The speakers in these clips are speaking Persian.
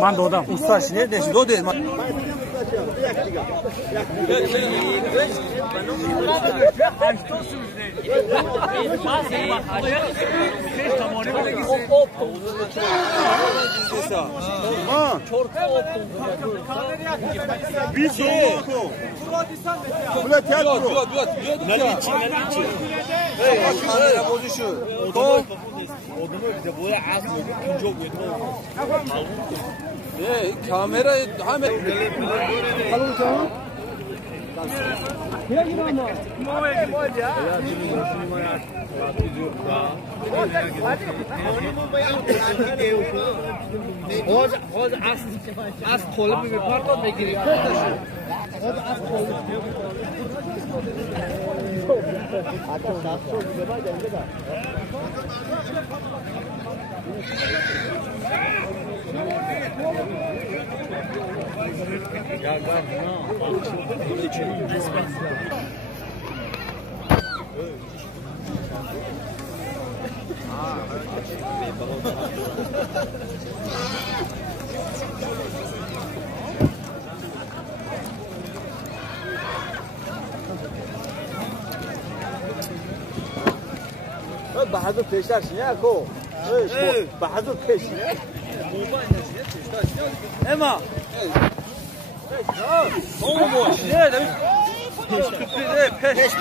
من دادم استاد شنید نشد دو دید kamera همه بحضور پیشتر شنیه کو بحضور پیش اما اون باش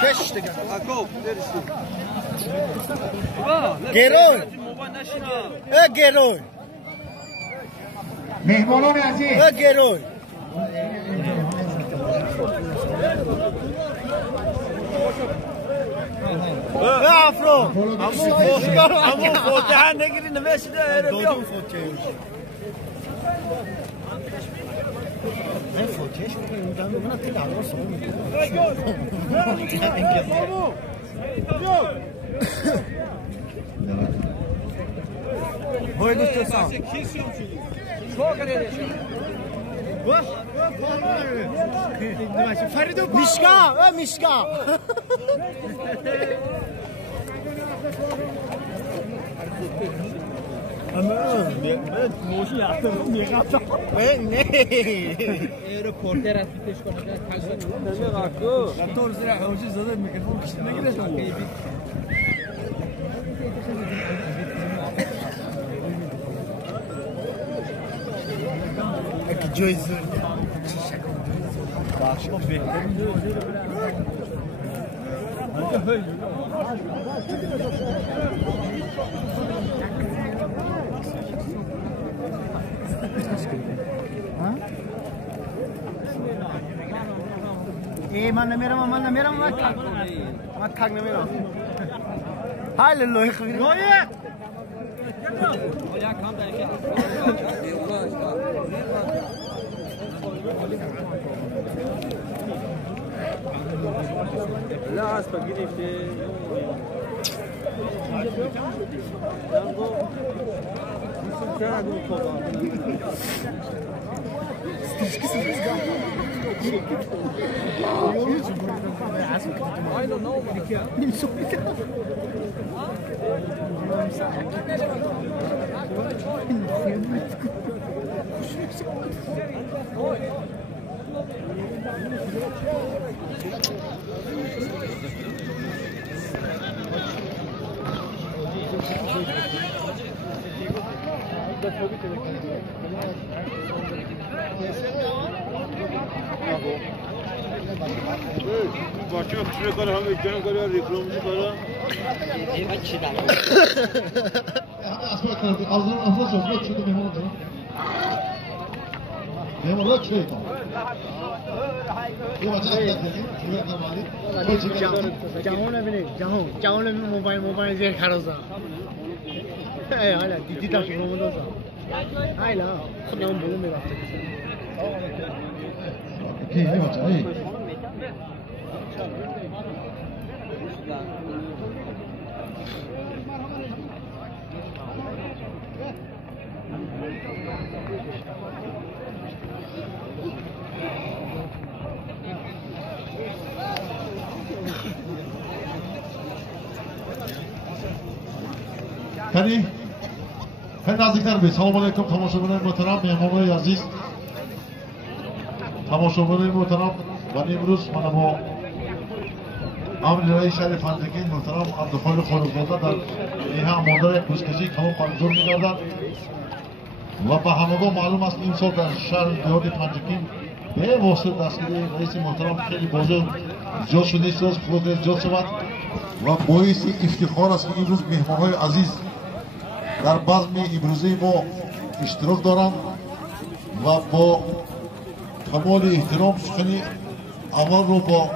پیش دیگه اکو گرون گرون مهمانان عزیز گرون افرو همون فوتحه نگیری نوشته بیا من فوتش میگم من خیلی علاوه سوال میگم Boynu tutsam. Mişka, mişka. Ama ben moşu yaptım, niye yaptım? Ne? Reporter atmış konuşan kalsın. Ne hakkı? Doktor sıra hoca zaten mikrofon kişine gidiyor. Joyce. Başka beklerim. من نمیرم من تگ نمیرم های لوی خوی لوی لا اسبق گرفته I don't know. بچه شروع کار هم جان کار ریکرومی کارا این چی داره Ağzına sohbet çıktı memnun oldum. Memnun oldum. ये बच्चा क्या थे पूरा कमाली कोई चीज जाऊं ना भी जाऊं ना मोबाइल से खा रहा था ए हाला दीदी ता शुरू में तो हाय ला नाम बोलो मेरा ओके ये बच्चा خیلی نزدیکتر بید. سلام علیکم تماشاگران محترم، مهمانان عزیز، تماشاگران محترم. و امروز من با امیر شهر فندقی محترم عبدالخالق خالقزاده در اینها آماده کوزکشی کباب انجام می‌دادند و به همگان معلوم است این سال در شهر دیهات پنجکی به واسطه دستگیری رئیس محترم خیلی بازار ایجاد شده است، خود ایجاد شود و باعث افتخار است که امروز مهمان‌های عزیز در بزم امروزی ما اشتراک دارند و با کمال احترام سخن اول رو با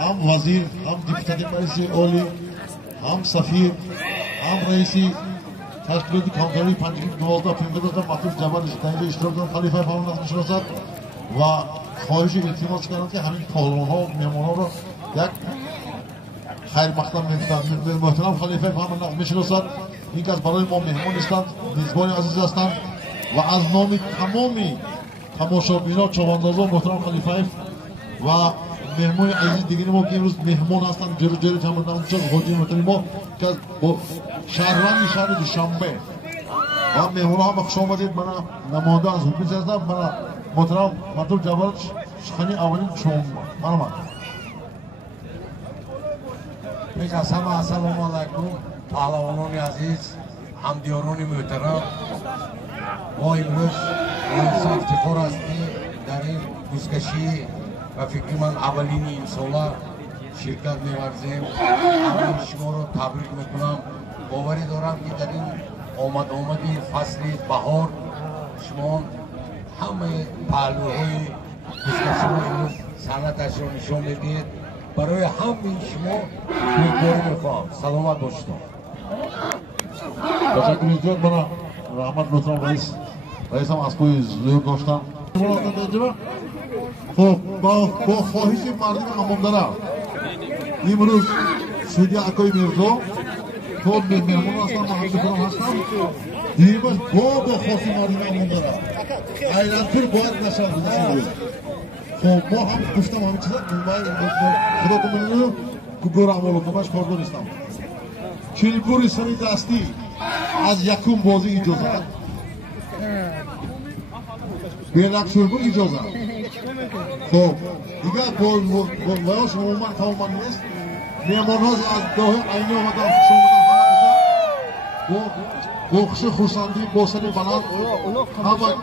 هم وزیر، هم دیپوتات مجلس عالی، هم سفیر، هم رئیس تشکیلات کنگره پنجکی 12 پیمبر مطلوب جبل در اینجا اشتراک دارند. خلیفه فرمان میشناسد و خواهش التماس کردند که همین پهلوان‌ها و مهمان‌ها را یک خیر مقدم می‌کنند. محترم خلیفه فرمان میشناسد، این کس برای ما مهمان هستند، میزبان عزیز هستند و از نام تمام تماشابینان چواندازان محترم خلیفه و مهمان عزیز دیگری ما که امروز مهمان هستند جلو تمام حاجی محترم ما که با شهروند شهر دوشنبه و مهمان ها خوش آمدید. من نماینده از حکومت هستم. من محترم مطلوب جبل سخنی اولین شما مرحبا. پیش از همه السلام علیکم پهلوانان عزیز، همدیاران محترم. ما امروز باعث افتخار است که در این کوزکشی و فکر من اولین این ساله شرکت می‌ورزیم. همه شما را تبریک میکنم. باوری دارم که در این آمدی فصل بهار شما همه پهلوهای کوزکشی را امروز صنعتش را نشان میدید. برای همین شما می‌باری میخواهم. سلامت باشید. تشکر زیاد. من رحمت محترم رئیس هم از پای زیاد داشتم. خب با خواهش مردم امامداره امروز سودی اکای میرزا خود به مهمان هستم، محمد فرام هستم. دیروز با خواهش مردم امامداره ایرانپور باید نشد بودیم. خب ما هم گفتم همه چیزا خدا کنه که گور عمل کنمش کار دارستم. چیلپور سری دستی از یکم بازی اجازه بیرک شوربون اجازه. خب دیگه با شما من تمام نیست. مهمان ها از داه عینی آمدن با خوش خورسندی با سری بلند همه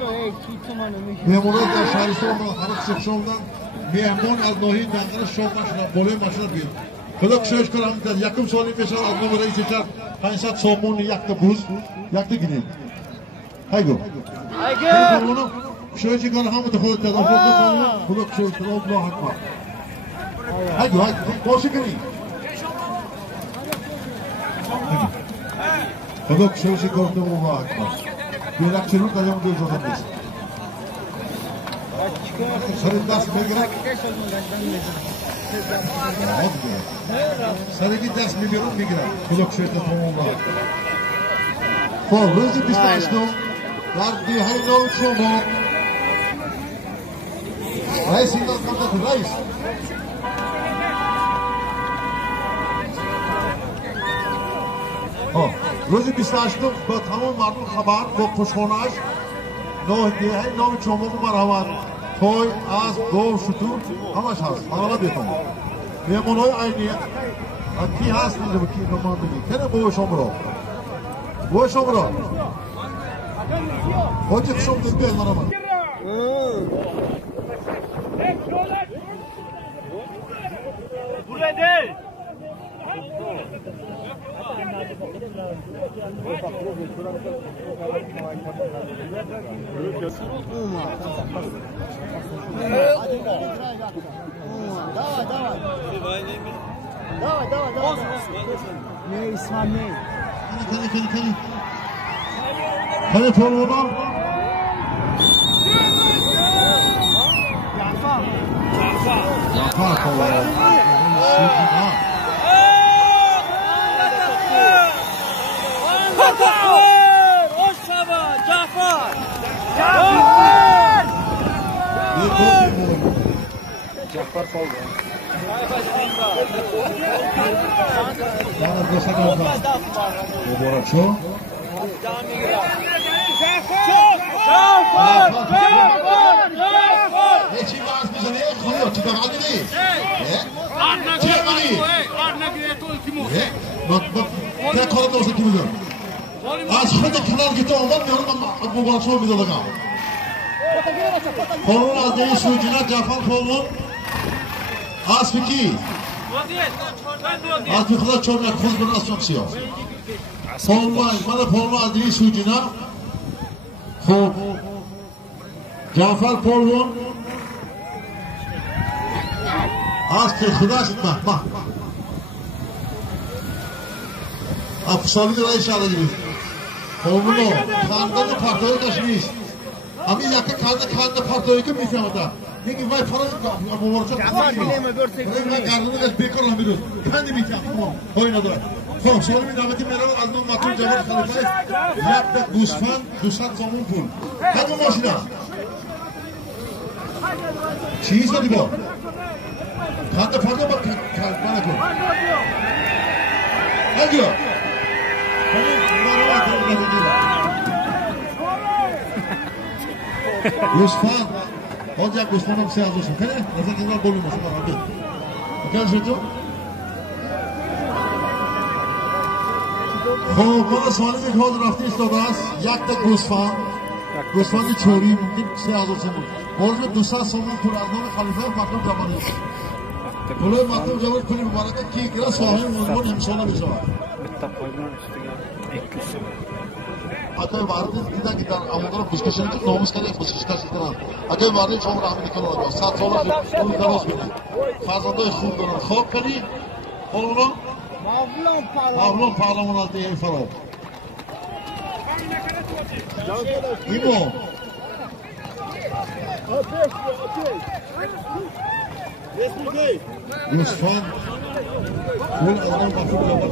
مهمان ها در شهرستان همه خوش آمدن. مهمان از ناحیه دنگل شام نشدن بالای مشرف بیاد. خدا کشش کنم در یکم سالی پیش از نام رئیس شهر 500 سامون یک تا بوز یک تا گیریم. هایگو کشش کنم همه تا خود تدافع کنم. خدا کشش کنم الله اکبر. هایگو باشی کنی. خدا کشش کنم الله اکبر. بیرک چنون کلیم دو اجازه نیست. سری دست بگیرم. سرگی دست میگیرم خدا کشش کنم. خب روز 28 در دیهای نام شما رئیس این داد رئیس روز 28 با تمام مردم خبر با خوشخانه‌اش دیهای نام شما مرحمت توی از گو شطور همش هست. مرحمت بیتون مهمان‌های عینی کی هست اینجا کی نمان بگید کنه با شما را با شما را حاجی خوشم دید بیاد مرحمت. نه اسمم نه کنی پرونم Jafar Polvon. Az xuddi kanal gita olmam, bu boshqa videoda. Polvon azdiy suvchilar Jafar Polvon. Aspiki. Aspiklar çorlar koz biraz çok siyah. Polvon, mana Polvon azdiy suvchilar. Xo'p. Jafar Polvon. Aspik xudosh bak. Afsonli rais aladi. Polvon, qanday partoy tashmish. Ami yakka qanday partoy kim misamada. Nega vay faraz muborak. Jafar bilema ko'rsak. Men qarnini bekorlanmiz. Qanday bitam? O'ynadi. Xo'p, so'rimi davlati merov azman matn Javob Xalifayev. Yakka Gusfan, Dusat so'mun pul. Qanday mashina? Chiysa dibo. Qanday partoy bak mana ku. Hadi. Gusfan, hozir Gusfan ham siyozsin. Qani, nazardan bo'lmasin, hadi. Gazeti. Xo'p, mana sonlik hozir rafti istodas, yakta Gusfan. Gusfanni cho'ri mumkin siyozsin. Hozir Dusat so'mon pul azmoni Xalifayev matn jamoni. Pulay matn jamoni puli muborak ki kira sohib o'zbon imsola besava. Bitta qo'ygan ustiga 200. Agar vardı gider amudara buskashini nomus kerak buskashlar. Agar vardı çok rahmet qiladi. Sat solar onu daros bedi. Farzandoy خوب دارن. خوب کنی. Polvon Pavlon Pavlon aldı ey Farov. İbo. Gusfan. Kul azam bakıp yapar.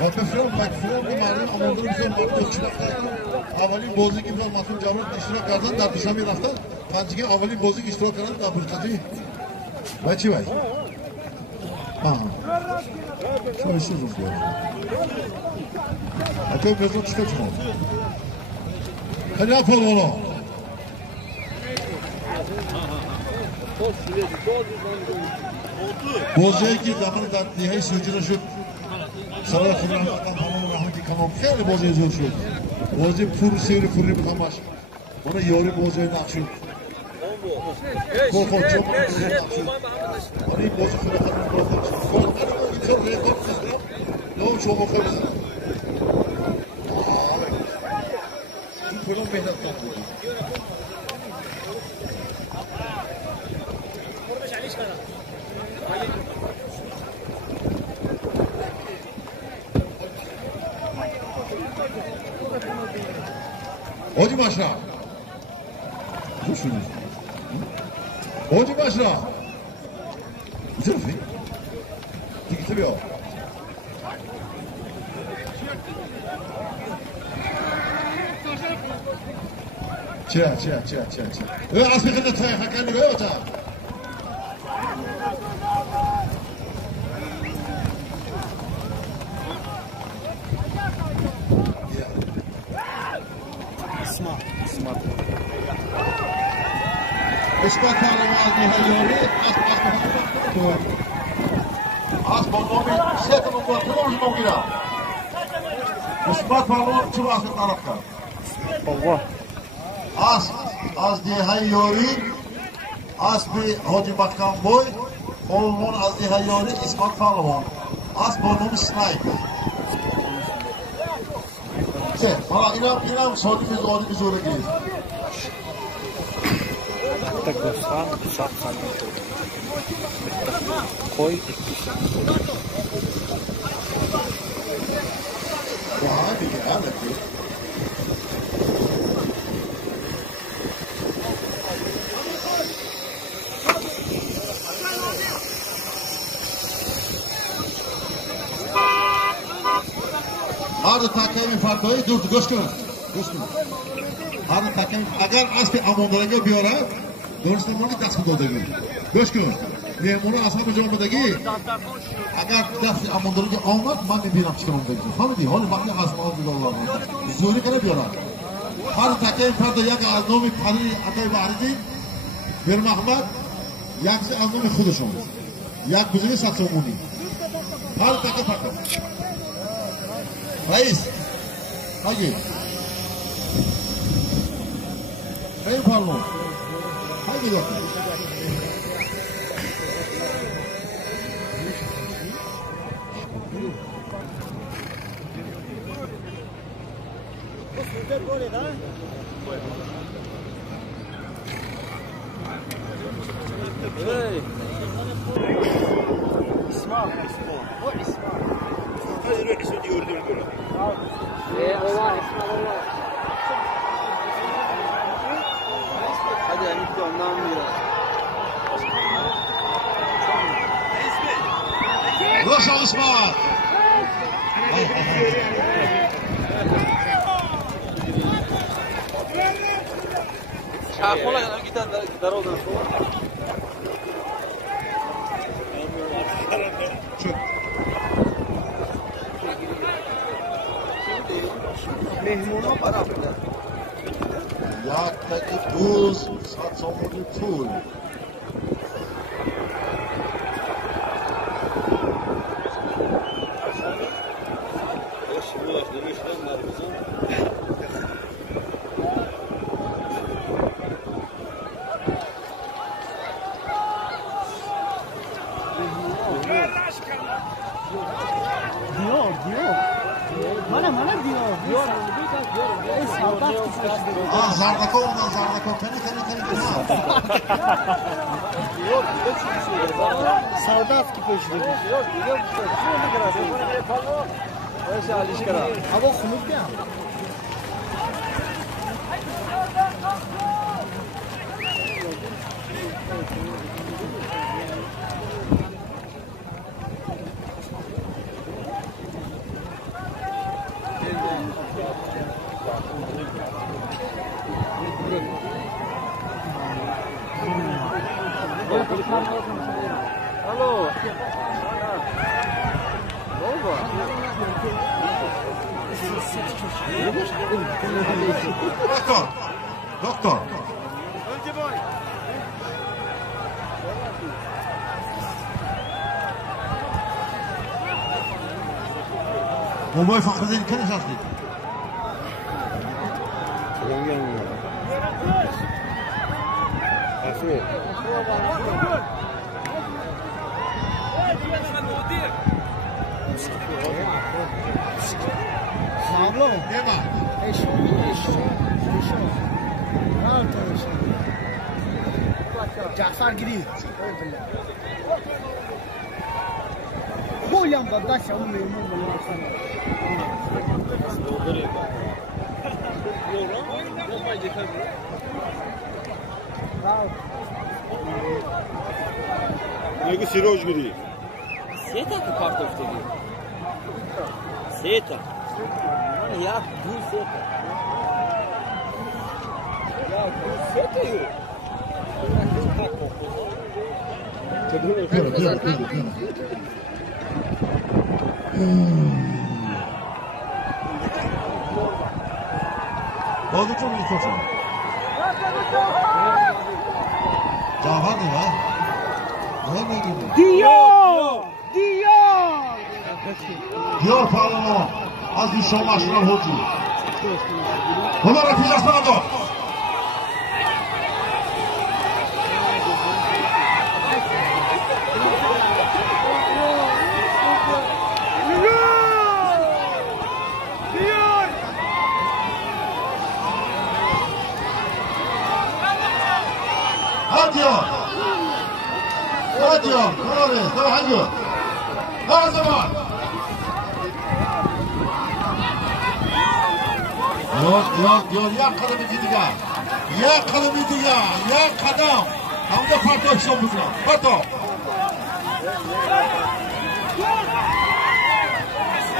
Bakıyorum numarayı amandırım son bakıp iştiraklardan avalin bozuk imzal matın cavrat iştiraklardan da dışarı bir hafta kancıge avalin bozuk iştiraklardan da bırkatı Baçı vay. Şöyle işsizim diyor. Akıl bezon çıkacağım. Hadi yapalım onu. Bozuyor ki zamanında nihayet sürücüne şu Sonra Kur'an'dan tamam rahmeti kamam. Xeyli bozuyor zo'rşu. Bozuyor pul seyri pulli bulamış. Ona yo'ri bozuyor naqshi. Qo'rqoqchi. Ona bozuyor qilgan qo'rqoqchi. Inson rekord qildi. Nov cho'g'o qildi. Pulun mehnat qildi. Hoje başla. Düşünün. Hoje başla. Güzel mi? Gidiyor. Çia. Aslında tay hakan diyor ya. İspat Pahlavon Nihayori Az bonomi setini kontrol mogira. İspat Pahlavon Chuvasov tarafga. Allah. Az Nihayori Asbi Hoji Bakkanboy Polvon Az Nihayori İspat Pahlavon Az bonomi sniper. Mana inam sonimiz odimiz o'ra keldi. Bitta Gusfan, Dusat so'mon pul. Bitta qo'y 200. Hadi gel. Ardı takemi farklı durdu. Göz kılın. Ardı takemi agar aspi amondaraga biyora Dönüştürmeni tasbih odagi. Göz kılın. Memuru asabı comidagi agar aspi amondaraga olmaz ben de biram çıkamamdagi. Hamı deyim. Hali bakın asma oldu Allah'ım. Zuri kere biyora. Ardı takemi farklı yak aznomi pari atay varidi. Bir Mahmud yaksı aznomi khuduşum. Yak bizini satsomuni. Ardı takemi farklı. Reis. Hadi. Sayın Parlon. Hadi bakalım. Hey. İsmail. O İsmail. Hayır öyle söylüyor gördüğüm göre. Allah İsmail Allah. Hadi Emikli ondan biraz. Roşa İsmail. Çakmola yana giden dar oldu. Mehmuna para burada. Yaktaki buz, satsomuni pul. Zardakov. Солдатский почти. А вот хмурка. Алло. Doktor. Önce boy. Bu boy fakirliğin kendi şahsıydı. Pablo. Ne var? Eşo. Cafer Giri. Bu yan banda şamı memnun olmasın. Nego Siroj Giri. Seta ku kartof dedi. Seta. Ya bu seta. Ya bu seta yok. Oldu çok iyi koşun. Cafer ne ya? Ne gibi? Diyor Parlon. Az bir şov başına hocu. Bunlar yapacağız bana da. Radio, Flores, trabajando. Her zaman. Yok, yakaladı gidiyor. Yakaladı gidiyor. Yakaladı. Hem de parto şomuza. Parto.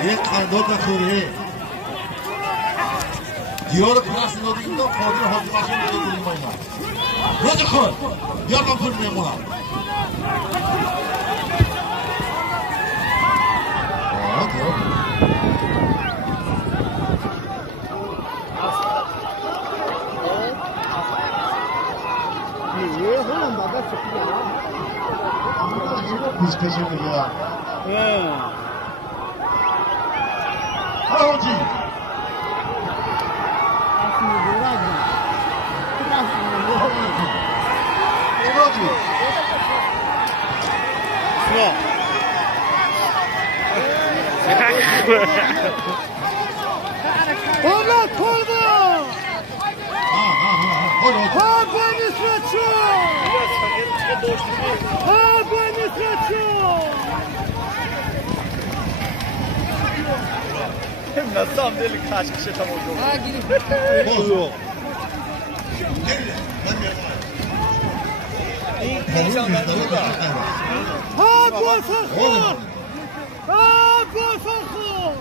Yakaladı da kuru. Diyor Krasnodin'de Kadir Hazretleri bulunmayla. Ne diyor? Yardım kırmaya buna. Biz kaçırdık ya. Hadi. Ola kolba! Ha ben İsmetçi! Ha ben İsmetçi! На самом деле кашка ще там oldu. Ha gidip. Yok. Ha gol fakir! Ha gol fakir!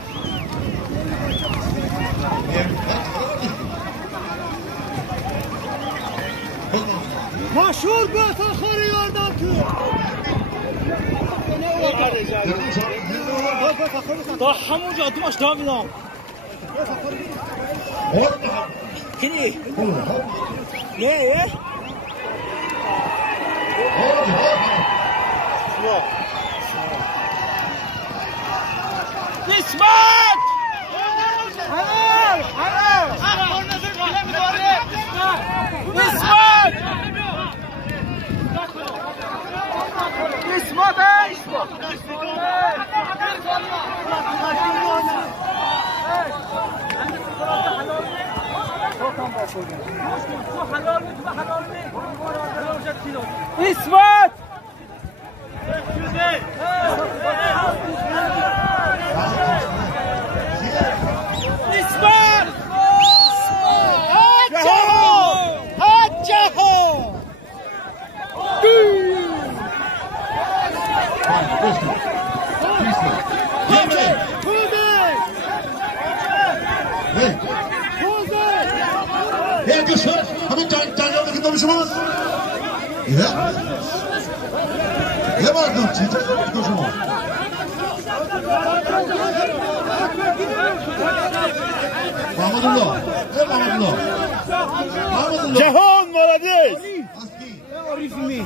Maşhur gol fakiri yardım ki! تا همونجا تو باش داویدم کنی نه اسمت İsmet! İsmet! Hacaho! Arkadaşlar, hemen canlı kıtlamışımız. Ya. Ne var lan? Çiçek kıtlamışımız. Mahmudullah. Mahmudullah. Mahmudullah. Cahan молодец. Ori filmi.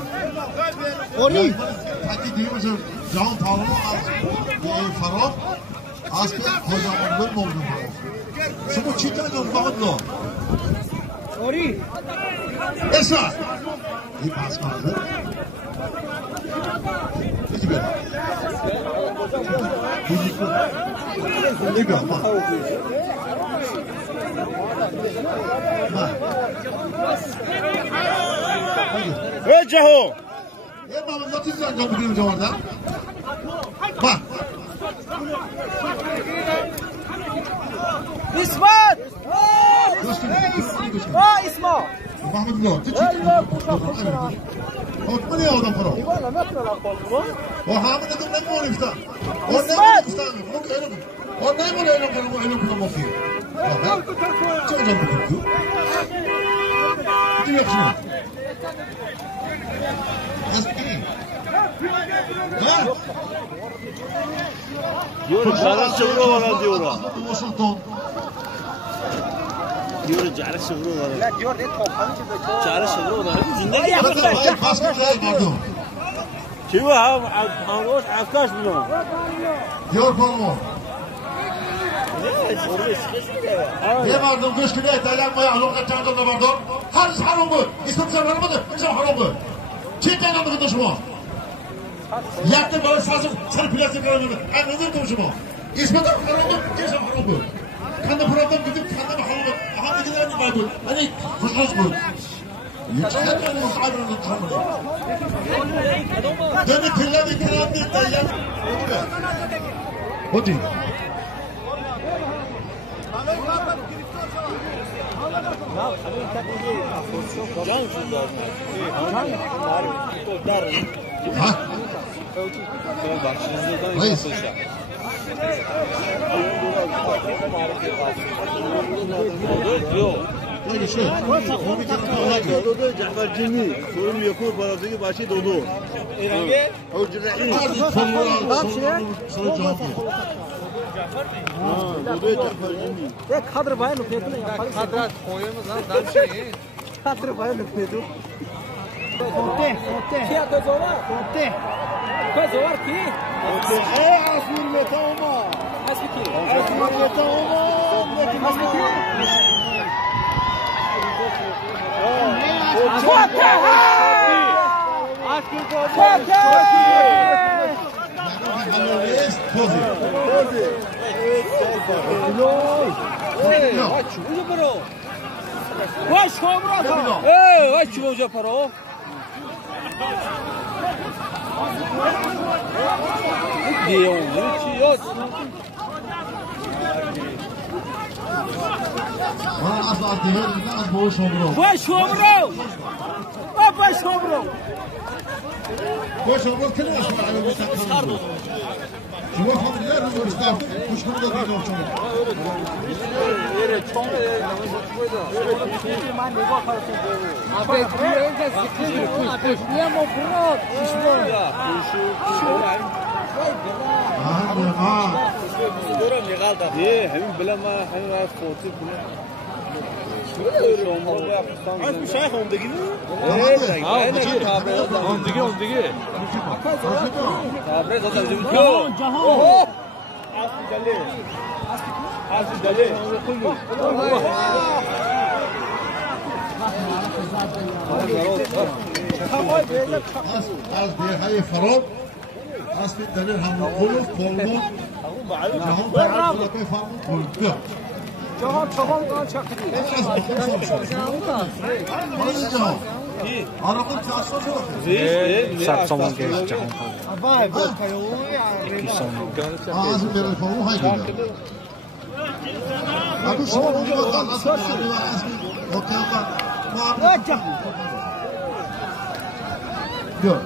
Ori. Takip ediyoruz. Can Pavlo Farah. Aslında kocaman oldu. Şimdi çiçek Mahmudullah. Ori. Esra. İyi pas vardı. Hiç böyle. Ne bir ama. Ve Caho. Baba nasıl izleyeceğim bugün orada? Bak. İsmet! Ha İsmet! Mahmudullah. Korkma ne adam para? O hamile de ne mi olursa? O ne mi olursa? O ne mi olursa? O ne mi olursa? Çok güzel bir kutu. Kutu yok şimdi. Eski. Ha? Diyor cara sıvırı var diyor. Washington. Diyor cara sıvırı var. Cara sıvırı var. Zindagi Hayır, başka bir şey vardı. Kim ha? Angoş afkaş bunu. Diyor Palmo. Ne vardı? Göz günü etaylar mı? Alonga çağırdı da vardı. Haris haram bu. İsmet sen haram mıdır? İsmet haram bu. Çiğden anladı kızım. Yaktın bana sazım. Sen plastik haram mıdır? Anladın kızım. İsmet haram mı? İsmet haram bu. Kandı problem bizim kandı haram mı? Aha ne kadar var bu? Hani kızgız bu. Yükselten bu sabrını tanımıyor. Dönü pilledi kıramdı dayan. O değil. Ha? Hayır. Dodo Jafar Jimmy. Sorun yok mu? Parası başı Dodo. Erange? Hocra'in. Dodo Jafar Jimmy. Ya kadr bayan nufetu ne yapalım? Kadrat koyuyoruz lan dam şey. Kadr bayan nufetu. Forte. Kia tezora? Forte. Tezora ki? Asmir metama. Asmi ki? Asmir metama. Asmi ki? Forte. Asmi Forte. Vay şomra ta. Vay çocuğa paro. Diyor uçuyor. Vay şomra. Vay şomra. Boş olur kim var şu an bu Cuma famililer mi görüştü? Kuşkumu da bir olsun. Yere çomra Abi büyüyünce zikir kuş. Niye mi bro? Kuşu ya. Görüm yıkaldı. Hem bilema hem var foto bile. Az bir şey oldu gibi. Evet. Aynen tabre. Ondigi. Tabre zaten bizim. Cahan. Aslı deli. Az bir hayır farol. Az bir delil hamle olur, kollu. Cahan farol kulakay farol kollu. Cahan kan çakırıyor. Az bakın sonuç. Cahan. Arabın çalışması bakın. Satsam geç Cahan. Vay bu kayo ya. Az bir delil farol hayır. Abi şu an bir bakın nasıl az bir okeyda. Acha. Yok.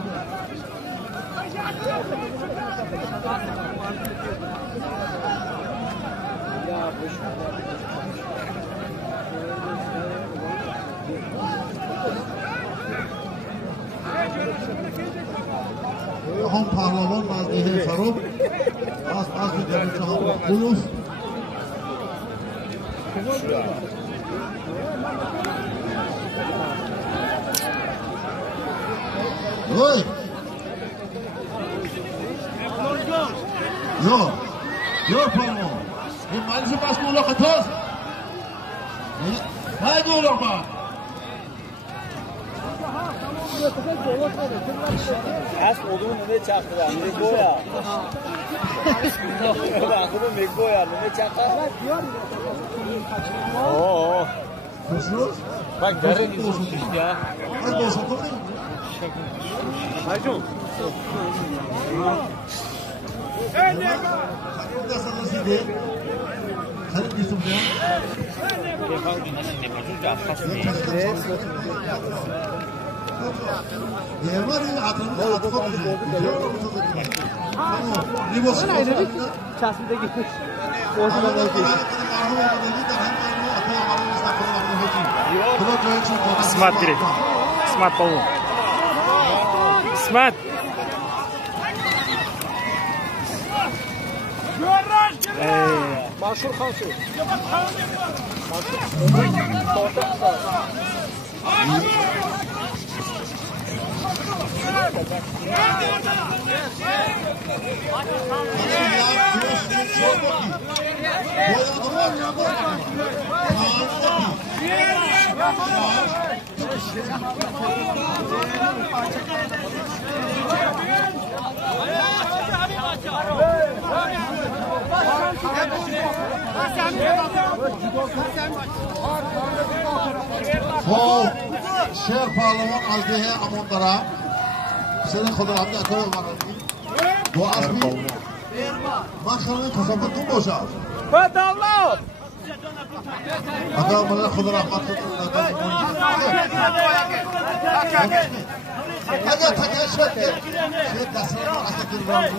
هم پهلوان مزدیه فروب از دیگر جهان قلوف Oy! Yok pardon. Maalesef başka ola kataz. Haydi ola bak. Az odunu ne çaktı lan? Ne goya? Akıllı ne goya? Ne çaktı? Oo. Kuşuz? Bak derin işte ya. Az boşaltın mı? Hacım. Burada sana sidi. Sen bir ya. Yemer ya atın atın. Libos. Çasmide gitmiş. İsmat direkt. İsmat Pavun. İsmat. Maşhur Kansu. خب شعر پهلوان از ده اموندرا سر خدا عبد اکرم مردی دو اسمی من خیلی تصافتون باشد بدالله اکرم مردی خدا رحمت کنه اگر تکیه شد شد دستان رو اکرم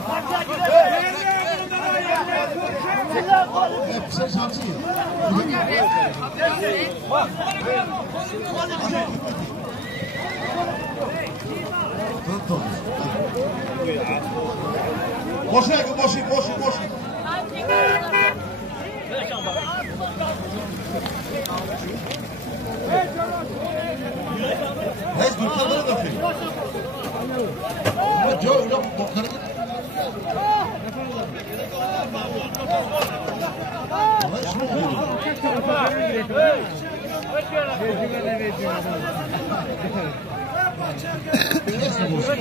Sen şansı. Boşu yakın, boşu. Neyse, duruklar bana da fiyat. Ama Joe, öyle bokları git. Ama şunu mu görüyorsun? Neyse boşu.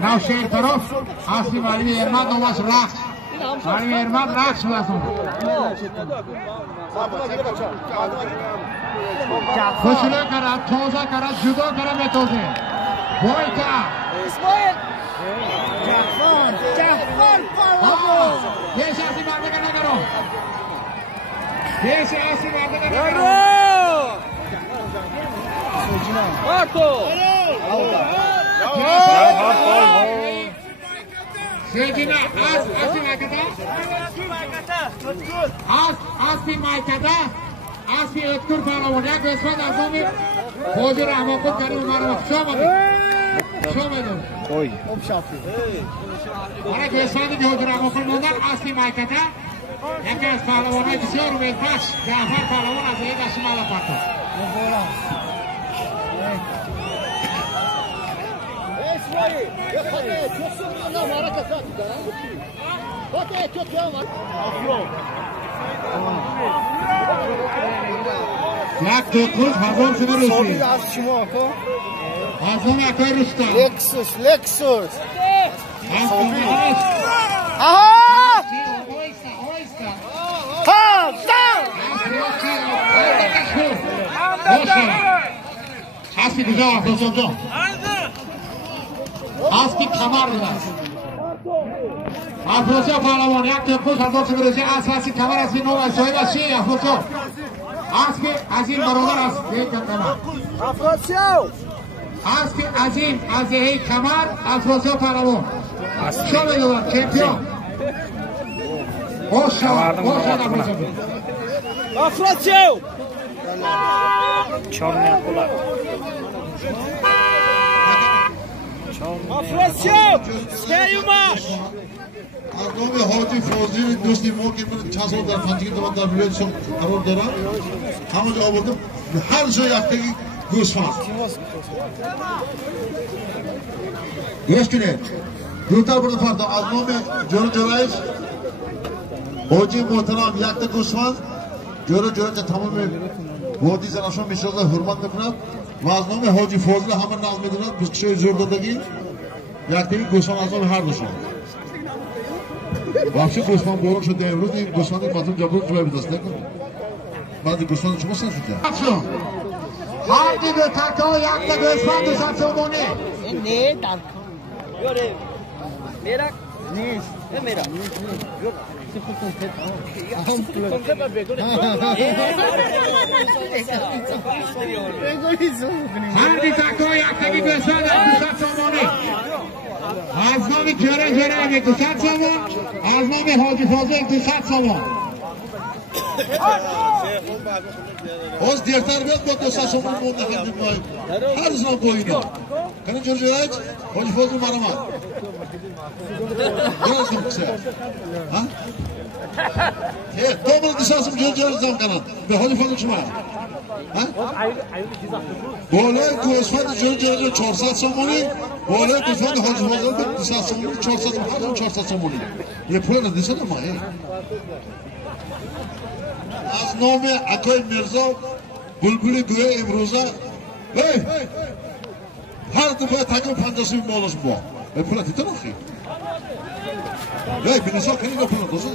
Navşehir taraf asli Maliye Erman namaz raks. Maliye Erman raks lazım. Koşula kara, toza kara, judo kara metoze. Boyka. İsmail. Caffar Parlavo. Deş asli marde kana karo. Deş asli marde kana karo. Marto. Sejina asli maykada. Asli maykada. Asli öttür Parlavo. Ya gösmen azami. Hozir Ahmakut karim umarım. Şomadı. Koy. Bana gösterdi ki Hocur Ahmakut'dan asli maykada. Yakaz Parlavon'a düşüyor ve baş. Cafer Parlavon azıya taşımalı patı. Yak 9 Hazom sınır Hazom akar usta. Lexus. Hazom Aha! Oysa. Ha! Asli güzel afrosocu. Asli kamar biraz. Afroso Parlavon yak 9 Hazom sınır asli kamar asli nova soyla şey afroso. Asli azim barolar asli kamar. Asli azim azim kamar afroso Parlavon. Şöyle diyorlar şampiyon. Oşa afroso. Afroso. Çorne kulak. Afroso. Steyumaş. Agome Hoji Fozil dosti mo ki men 600 dar fanjigi to dar bilen so karor dora hamo jo abodum har joy aftagi go'sfan yeshkine dutar burada farda Agome Jorayev Hoji Muhtaram yakta go'sfan Jorayev tamam vodi zanashon mishoza hurmat mekunad va Agome Hoji Fozil hamma nazm edilad biz kishoy zo'rdadagi yaktagi go'sfan azom har doshon вообще Госман борон шуд имрӯз ин Госмани мазун ҷабрун ҷӯя бидост накун баъди Госмани шумо сафида ҳар диду тако якта Госман душад сомоне Ne darka. Göre. Merak. Nis. Merak. Yok. ҳар ди тако яктаги Госман душад сомоне از نام جره 200 سوم از نام حاجی فاضل 200 سوم Oz direktör bet bu dosa somun monda kendim boy. Her zaman boyunu. Kanı Georgievich, Hoji Fozil marama. Yazdım kısa. Ha? Dobro dışasım Georgievich zam kanat. Ve Hoji Fozil şuma. Ha? Böyle Gosfan Georgievich 400 somoni. Böyle Gosfan Hoji Fozil 200 somoni 400 somoni. Ye pullar dışada mı? از نام عطای مرزا بلبل گویا امروزه هر دفعه تقریبا 50 مالش با به پول تیتر آخی بینسا کنی با پول دوزه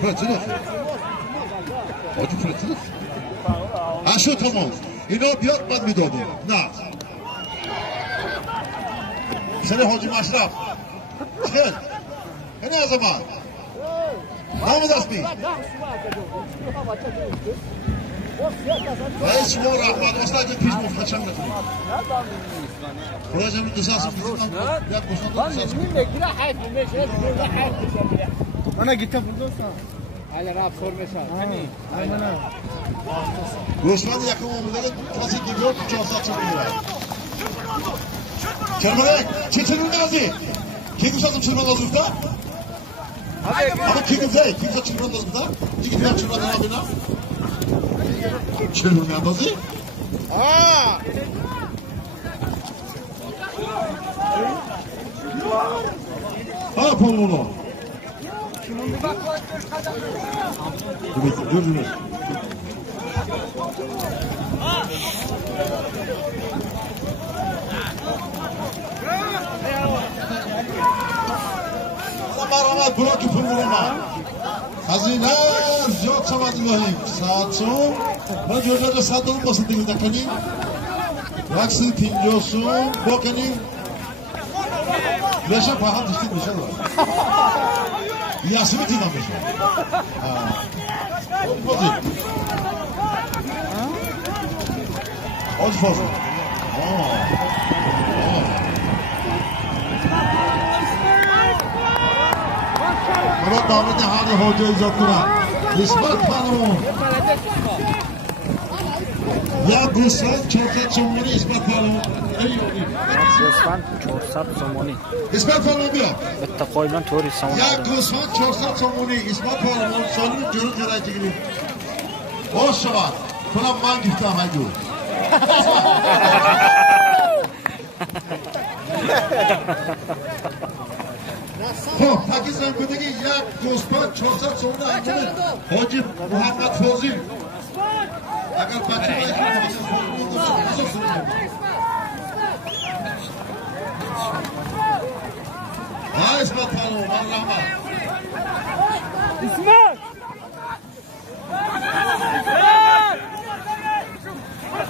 پول تیتر آخی آجی پول تیتر آخی اشو تمام اینا بیاد بد میدادیم نه Seni Hoca Maşraf. Çıkın. Ne o zaman? Namı dasmi. Hiç mi rahmat? Asla ki piş mi? Kaçan mı? Projemi kısası bizimden ya kusandan kısası. Ana gitti buradaysan. Hala rap sormasa. Aynen. Osmanlı yakın olmaları tasik gidiyor, uçaksa çıkıyor. Çırmanek, çeçenin gazi. Kim uçasın çırmanaz burada? Ama kimse çırmanaz burada? İki tane çırmanaz abina. Çırmanazı? Aa! Ha polunu. Gördünüz. Rahmat buloki pul vurma. Hazine ziyod samadillahim. Saat so'ng bir joylarda sotib dingiz akaning. Yaksi tinjosun bokaning. Leşe paha dişti inşallah. Yasını tinamış. Olmadı. Hoş fazla. Murat Mahmud'un hali hoca izatına. İsmet Hanım. Ya Gülsan Çorkat Somoni İsmet Hanım. Gülsan Çorkat Somoni. İsmet Hanım diyor. Bitta qo'y bilan 400 so'm. Ya Gülsan Çorkat Somoni İsmet Hanım. Sonunu görüp gelecekini. Hoş şabat. Buna man gifta haydu. Xo'p, Pakistondagi yak do'stlar 400 so'mni aytadi. Hoji Muhammad Fozil. Agar ha, İsmet Hanım, rahmat. İsmet!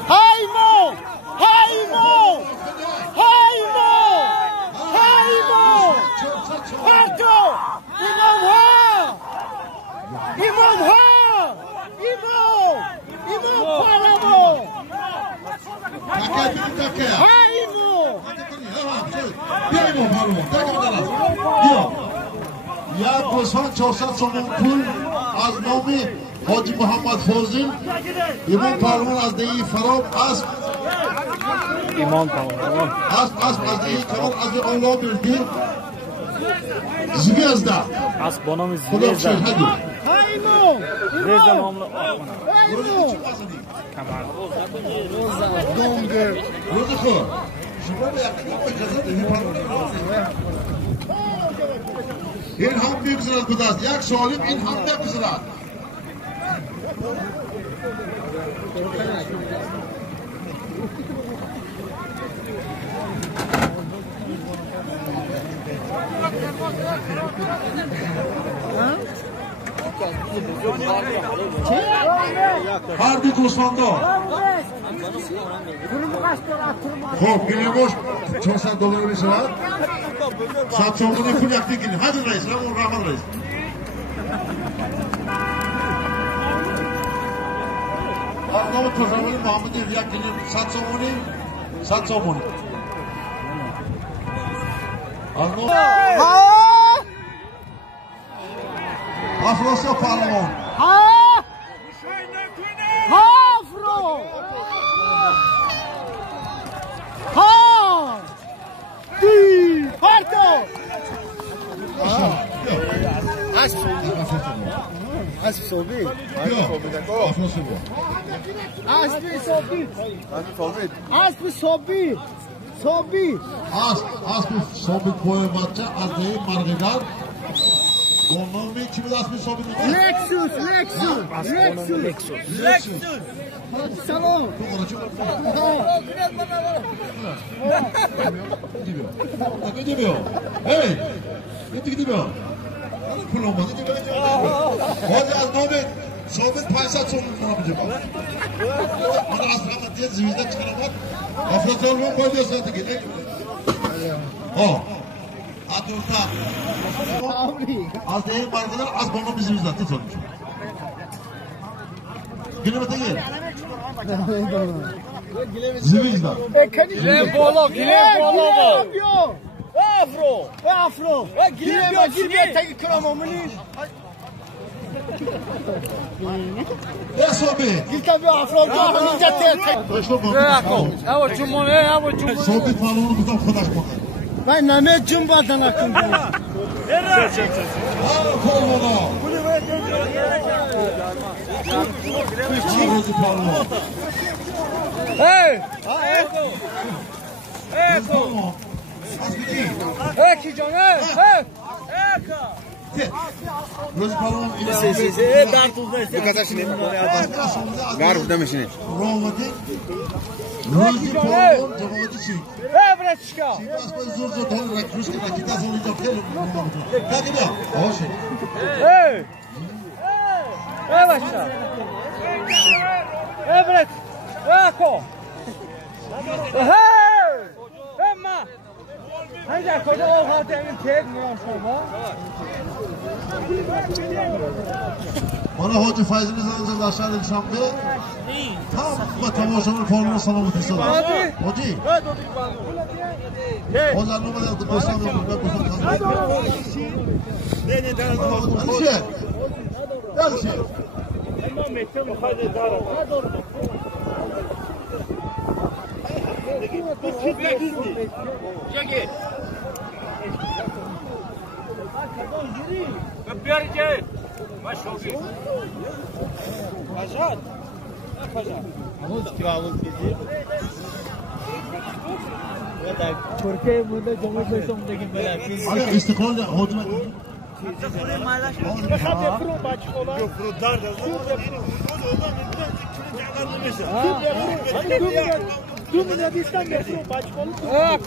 Haymo! Haymo! Haymo! Haymo! Parto! İmam ha! İmam ha! İmam! İmam Palamo! Haymo! Ya Gülsan 400 so'mlik pul az nomi Hoji Muhammad Fozil İmon Palvon az deyi Farob Asp İmon Palvon. Asp az deyi Kamal az deyi Allah bildi Zvezda Asp bonomi Kulak Zvezda. haydu Haymo! Zvezda nomli Haymo! Roza, Domgir. Roza xo Şuna da yakın koyacağız İlham büyük zırat budaz. Yak solim ilham büyük zırat. Hardik Osmanlı. Xo'p, Gilimosh 400 dollar besalar. Satso'muni pul yakdikini. Hadi reis, rahmat reis. Arnold Tozamuni Mahmudov yakdikini Satso'muni. Arnold. Afrosa Palomon. Afro! Parto! Asp Sobi. Asp Sobi koymaca azdeyi margidan. Gonnomi kimi asp Sobi? Lexus. Salon. Gidiyor. Hey! Gidiyor. Pul olmadı gidiyor. Hoca az nomi Sobi paysa çoğunluk yapamayacak. Bana asrama diye zivizden çıkaramak. Aflatolman koyuyor zaten. O. Hadi orta. Az değil bardalar az bana bizimizden tut olmuş. Kilometre gel. Zivizden. Gile bolo. Afro. Gile tagi kramamını. Ya sobi. Gilta bir afro cahil jatte. Evo cumone. Sobi falonu bizden arkadaş mı? Ben Mehmet Cumbadan akım. Al kolunu. Rozi falonu. Hey! Hey ki can hey! Rozi falonu. Bu kadar şimdi. Gar burada mı şimdi? Rozi falonu cevabı şey. Hey bre çıka! Zor tanır rakmış ki rakita sonunda gel. Hadi be. Hoş. Hey! Hey başla! Hey bre! Hey ko! Hey! Emma! Haydi koca ol hatemin tek mi şoma? Bana hoca faizimiz alacağız aşağıda şambe. Tam tamaşanın formunu sana bitirsin. Hadi. Hoca. Hoca numara yaptı. Baştan ben baştan kaldım. Hadi şey. Hadi şey. Tamam mektep muhayede dara. Çekil. Kapıyı çek. Baş oldu. Ajat. Ajat. Ama kivalı dedi. Ya Türkiye burada Cumhurbaşkanı'ndaki böyle. Hani istiklal hoca.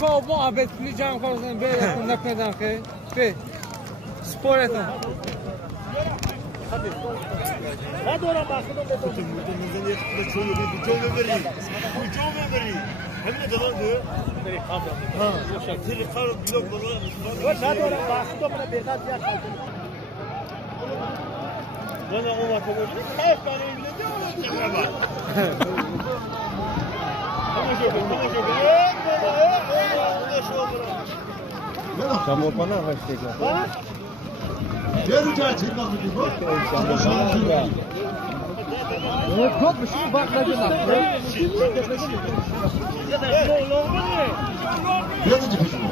Ko muhabbet kılacağım konusunda böyle yakında kadar ki. Spor etin. Hadi ona bakın da tutun. Çoğu vereyim. Hem de dolandı. Ha. Seni kar blok bana. Hadi ona bakın da bana bekat ya kaldı. Bana o vakit oldu. Kaç tane evlendi ona bak. Ama şöyle. Kamu bana başlayacak. Yarıca çıkmaz gibi bu. Evet, çok bir şey bakladın lan. Yarıca kısmı.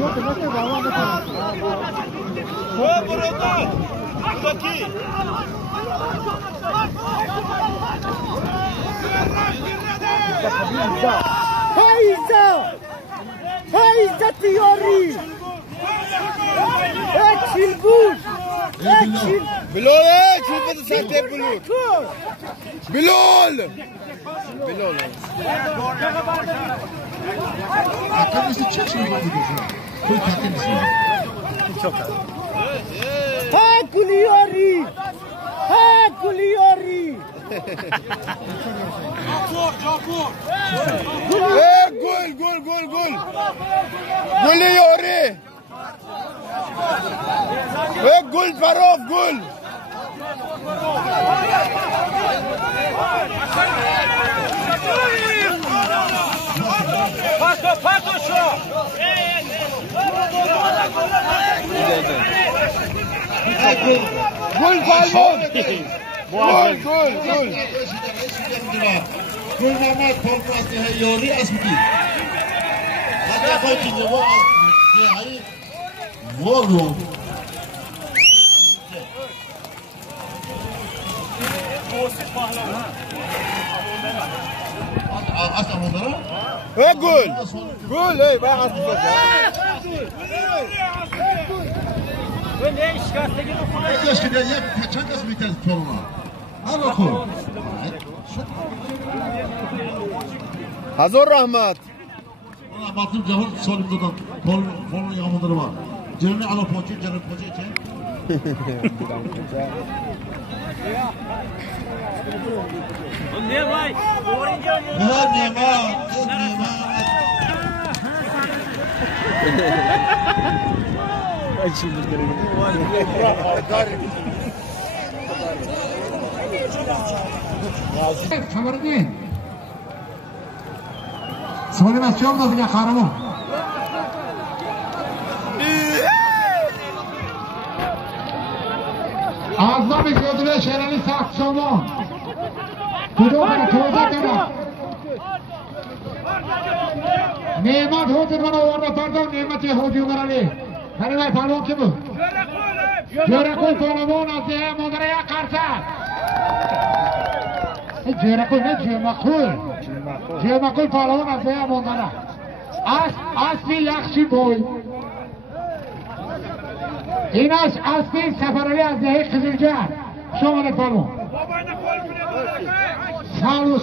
Yok nasıl devam edelim. O burada. Buradaki. Hey İsa Tiori. Ekşil buş. Ekşil. Bilal, çubuk sen de Bilal. Bilal. Akıllısı çıksın bu gidiyorsun. Koy takılısın. Çok az. Ha Kuliori. Gol. Kuliori. Gol Farov, gol. Paso şu. Gol balon. Gol. Gol Mehmet Korkmaz yolu asmı. Hatta koçince bu hayır. Volu. Aslan onlara. Gol. Hey, bak aslan. Keşke de çak asmı iter toruna. Al oku. Hazır rahmat. Ona baktım cahil solumda da kolun yağmurları var. Cemil ala poçu, canım poçu için. Ne vay? Ne Kamerayı. Söylemezsem da bile kahraman. Ağzına bir gözüne şereni saksama. Kudokana toza kana. Nemat hote bana orada pardon nemati hote umarali. Hani ben pardon ki bu? Jörekul pardon azı modraya karsa. Jörekul ne jömakul? Jömakul pardon azı modara. Asli yakşı boy. İnaş asli seferali azı kızılca. Şomane pardon.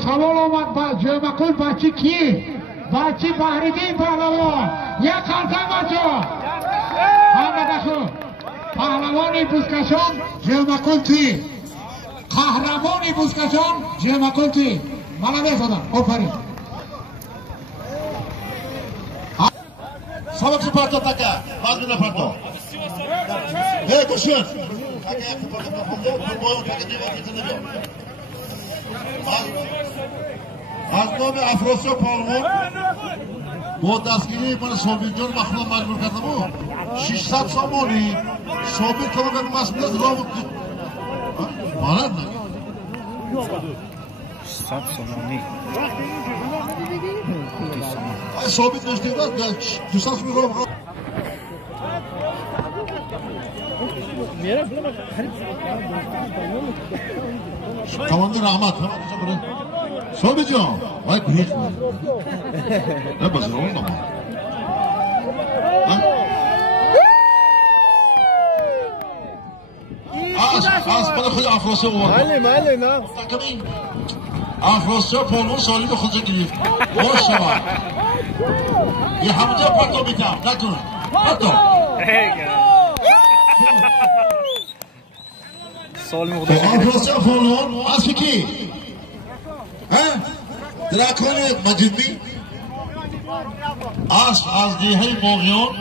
Salon olmak ba jömakul başı ki? Başı Bahridin pahlavon. Ya karsa başı. Hamadaşu. Pahlavoni buskaşon jömakul tuyi. Kahramoni buskaşon jömakul tuyi. Malaves adam. Opari. Sabıkçı parto taka. Vazgeçme parto. Hey koşun. Az nomi Afrosya Palmo bu dastgiri bana Sobirjon mahmud majbur kardı bu 600 somoni Sobir kılıkan masmız robot bana ne? 600 somoni Sobir düştü da 200 somoni robot Kamandı rahmat Sobirjon vay büyük ne basın oldu mu? Az bana kız Afrosya oldu. Mahalle ne? Afrosya polun solibi kızı gibi. Boş şava. Yahamca pato bita. Nakun. Pato. Afrosya polun az fikir. Drakoni Majidmi az diye moğyon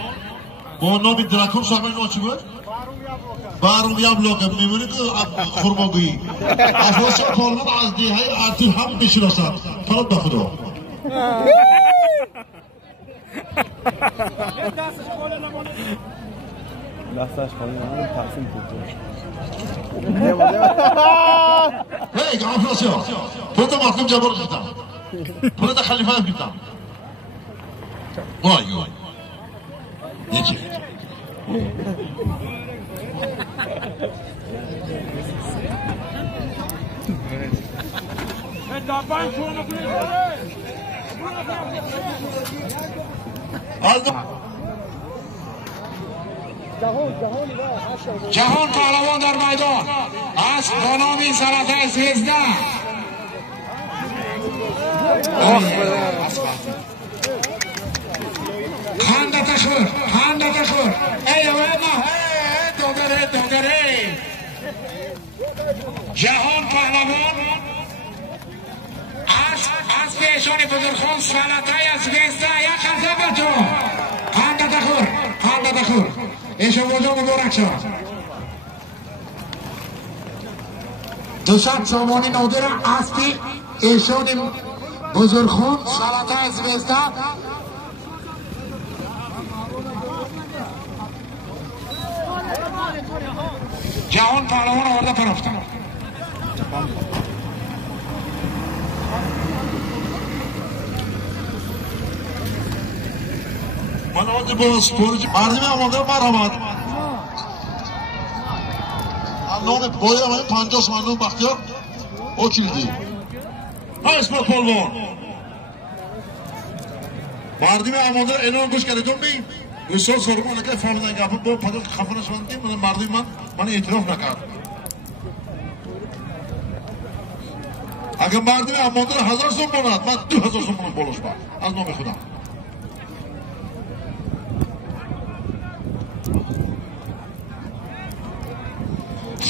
bu nomi Drakon şahmen o çıkıyor Barum yablok memnun ki kurmaguyi Afrosya polun az diye artık ham bişirasa kalıp bakıdo Lastaş koyuyor Taksim tutuyor Hey Afrosya burada mahkum cebur tutam burada khalifa tutam Vay vay ne ki Jahon pahlavon dar maydon. Az Bonomi Saratay Zvezda. Handa taşur. Eyvallah. Dogare. Jahon pahlavon. Az peşoni Buzurxon Saratay Zvezda ya Qazabato. Handa taşur. Eşe bozo mübarek şah. 200 somoni nodira asti eşonim Buzurxon Saratay Zvezda. Jahon pahlavon orada tarafta. Bana o bu sporcu ardime amandır marhamat. Anlamı boyamayın 50 Osmanlı'nın bakıyor. O kildi. Hay spor polvon. Ardime amandır enon kuş kere dönmeyin. Üstad sorumu ona kadar familden yapıp bu padat kafana şu an değil mi? Ardime bana itiraf nakar. Agar ardime amandır 1000 som bonat. Ben 2000 som bonat boluş var. Az nomi Xudo.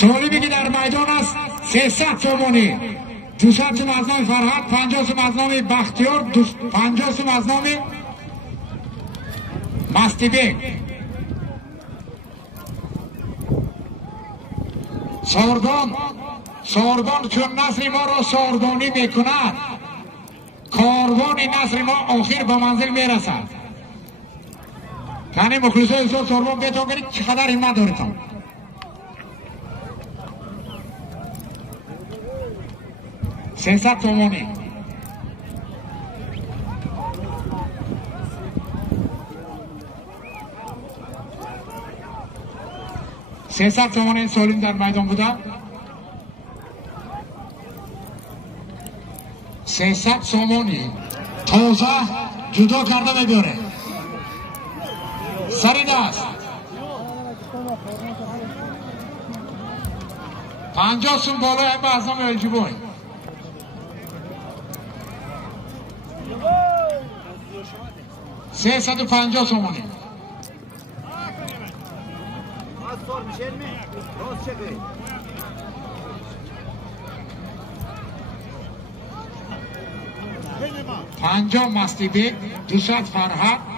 Solibi ki در میدان است 300 somoni 200 از نام فرهاد 50 از نام بختیار 50 از نام مستیبک ساردان چون نسل ما را ساردانی میکند کاروان نسل ما آخر به منزل میرسد. یعنی مخلص حضور ساردان بیتون کنید چقدر همت دارید. 300 تومانی 300 تومان سالم در میدان بودم. 300 تومانی تازه جدا کرده میبره. سری دست 50 سوم بالا هم به ازام الجیبوی 350 تومانی پنجاه مستیبک 200 فرهد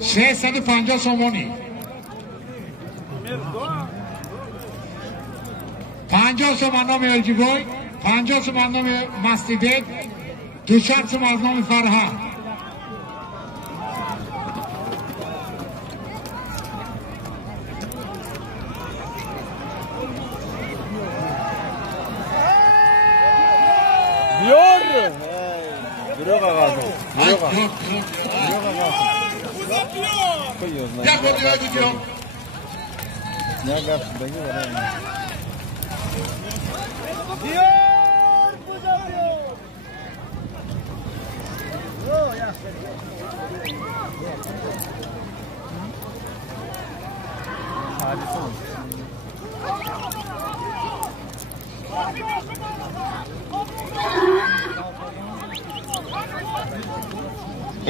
650 تومانی 50 تومان نام الجیبوی 50 تومان نام مستیبک 200 تومان نام فرهد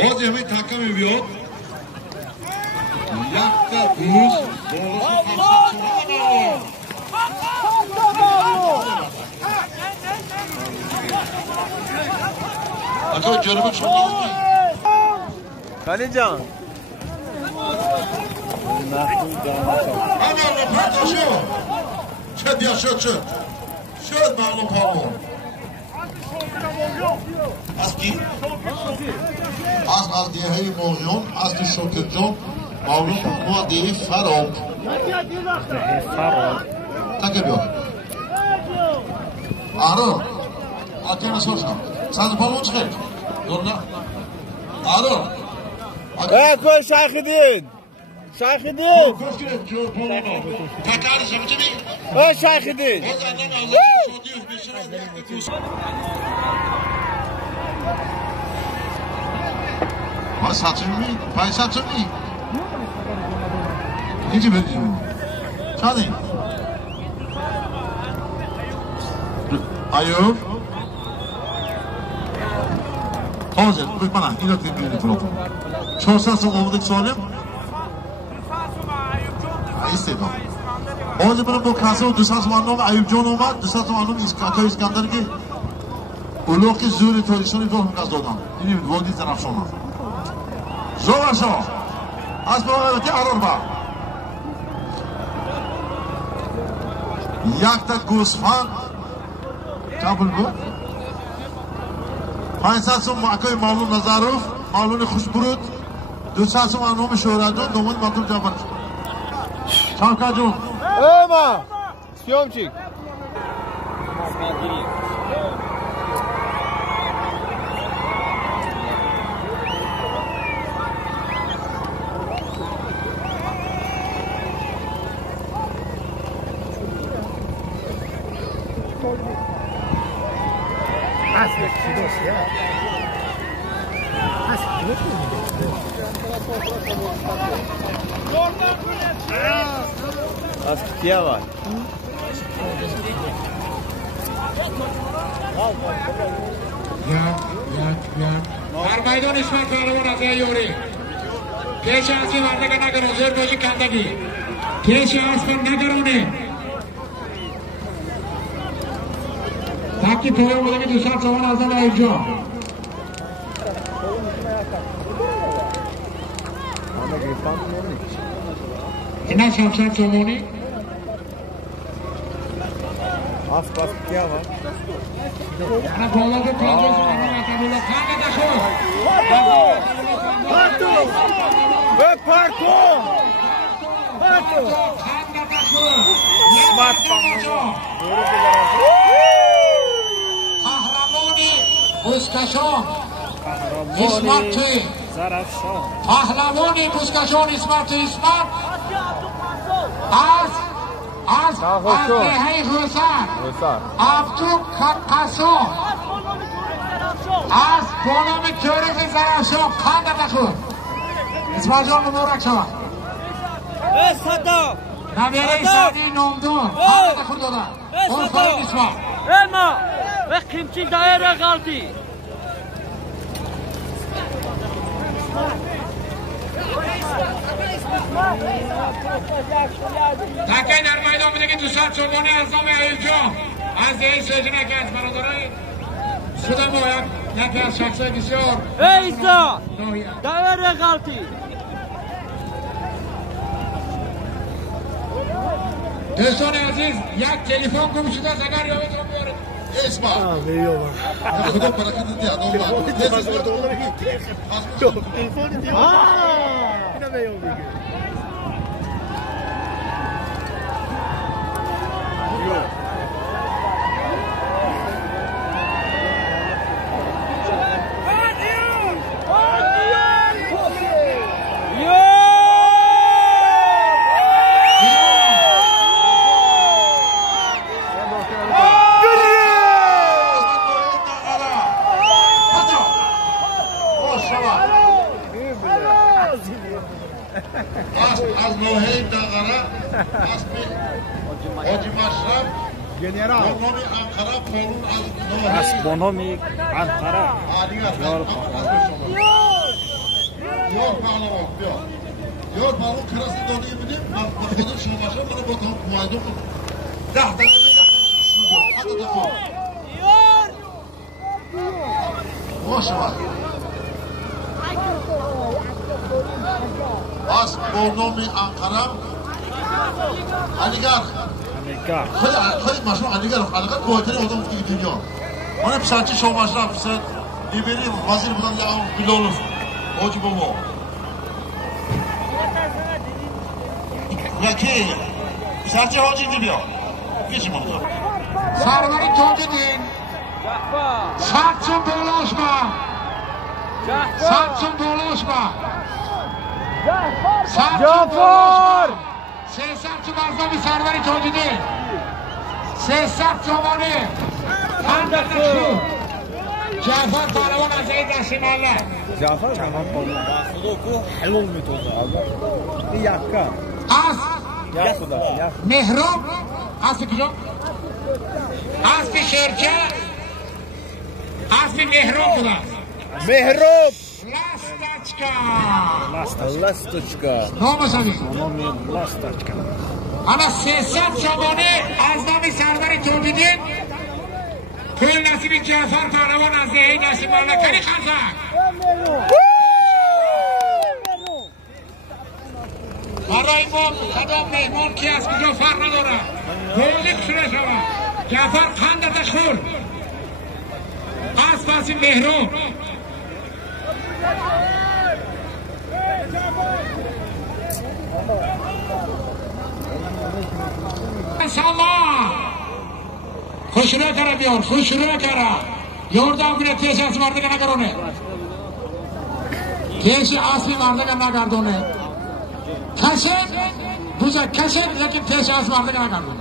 Hadi hemen takım yapıyor. Yakta buz. Akıl canımı çok iyi. Kalecan. Hadi oğlum paylaşıyor. Çöp ya çöp. Çöp mağlup pardon. از دیه مولیون از دی شوکتون معلوم ما دیه فراب تکه بیاد آرو آتیانه سورسم ساز پالون چخیر دورنا آرو کوی شایخیدین شایخیدین کوش کرد جو پالونو تکاری شمچه بی شایخیدین Pay saçımı, pay saçımı. Hiç vermiyorum. Çadın. Ayıp. Hazır, bak bana, ilak bir program. Çorsasın olmadık soğanım. İstedim. Hazır bana bu kasa o dışarı zamanım Ayıp Can olmak, dışarı zamanım İskakay İskandar ki Uluğ ki zürü tradisyonu doğum kazdodan. İni vodi taraf sonra. زواشو از باقی ارور با یک تا گوسفند چابل بود 500 سوم ماکای مالون نظاروف مالون خوشبرود 200 سوم انوم شورانجون دومون ماتون جابر چاکا جون ایما سیومچیک از کیا var در میدان اسمت کاروان از یوری پیش از که وردگاه نگران زور باشی کندگی پیش از کن نگرانه کی پهلو بوده که 200 تومان از ایوب جان اینا 700 تومانی Az bas क्या हुआ انا بالا के प्रोजेक्ट में आता बोला खाने का show ve parko खाने का शो Smart قهرمانی بوسکشان اسمت توی Zarafshan قهرمانی بوسکشان اسمت توی اسمت از دهه حسن عبدو قصام از بانام تاریخ زرافشان خانده تخون اسمت جان مبارک شما صدا نبیره سعدی نامدون خانده تخون دادن اون خواهد اسمت اما و قیمتی دایره غلطی تکه در میدان بوده که 200 تومانی از نام ایوب جان از دهه سجنه که از برادرای خودم باید یکی از شخصای بسیار ایسا دایره غلطی دوستان عزیز یک تلفن گم شده است اگر یادتون بیاره اسمع خدا برکت ده ادام از نوحه دغره حاجی مشرف بانام انقره پارون از نوحه از بانامی انقره یار پهلوان بیا یار پهلوان کرست داده میدیم من خودم شما مشرف من با تمام مایدون 10 دقیقه حتی دفعه ماشاءالله از بانام انقره علیگر خیلی مشهور علیگر بهترین آدم دیگه دنیا من پسرچه شما مشرف پسر لیبری وزیر بودن لعام بیلالوف حاجی بابا یکی پسرچه حاجی دی بیا گیچی مقدار سرور توجدین سرچون بولاش با سرچون بولاش با جعفر 300 تومان سروری توجدین 300 تومانی خانده تخون جعفر پهلوان از این دستی ماله Cafer tamam oldu. Helal mi tozu abi? Bir yakka. از Yakda. مهراب از کجا؟ از شرکه از مهراب بوده Mehrab. لاستاچکا Lastochka. نام سمی Banomi Lastochka. حالا 300 تومانی از نام سرور توجدین پول نصیب جعفر پهلوان از دهه نسیم الله کلی خزک برای ما کدام مهمان کی از کجا فرق نداره بولی کسوره شود جعفر خندتش خور از پس مهرون انشالله خوش رو کرد بیار خوش رو کرد یوردم کنه تیش از مردگه نگرونه تیش اصلی مردگه نگردونه کشید بوزه کشید لیکن تیش از مردگه نگردونه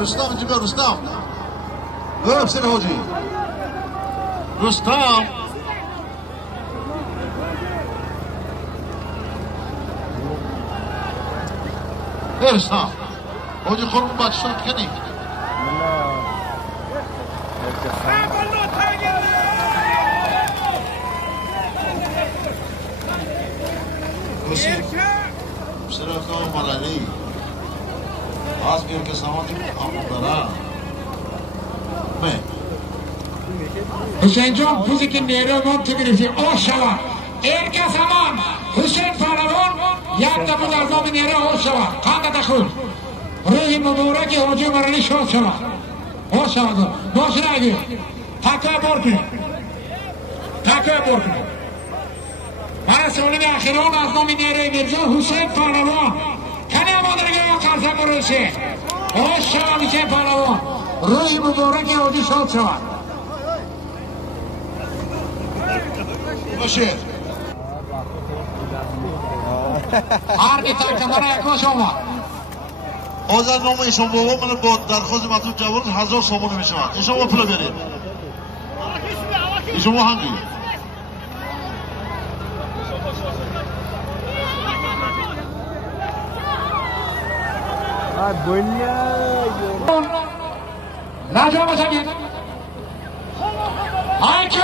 رستم اینجا بیا رستم برم سر حاجی رستم رستم حاجی خورم بچه شد کنی سراخ مالانی Az bir ülke savaşı amudara. Hüseyincan Puzikin Neyroman Tigrifi Oşava Erka Saman Hüseyin Paravon Yakta Budarzami Neyro Oşava Kanda Dakhul Ruhi Mübareki Hoca Marali Şoşava Oşava'da Boşuna gibi Takva Borkun Takva Borkun Bana söyledi ahiron Aznami Neyro Mirza Hüseyin Paravon Kani Amadırgaya Karsa Buruşi Oşava Hüseyin Paravon Ruhi Mübareki Hoca Şoşava باشه هر بیتر کمانه یک باشه اومد آذر نام ایشان بابا من با درخواست مطلوب جوان 1000 سامانه می شود ایشان با پول برید ایشان با هنگی راجع باشید هایکن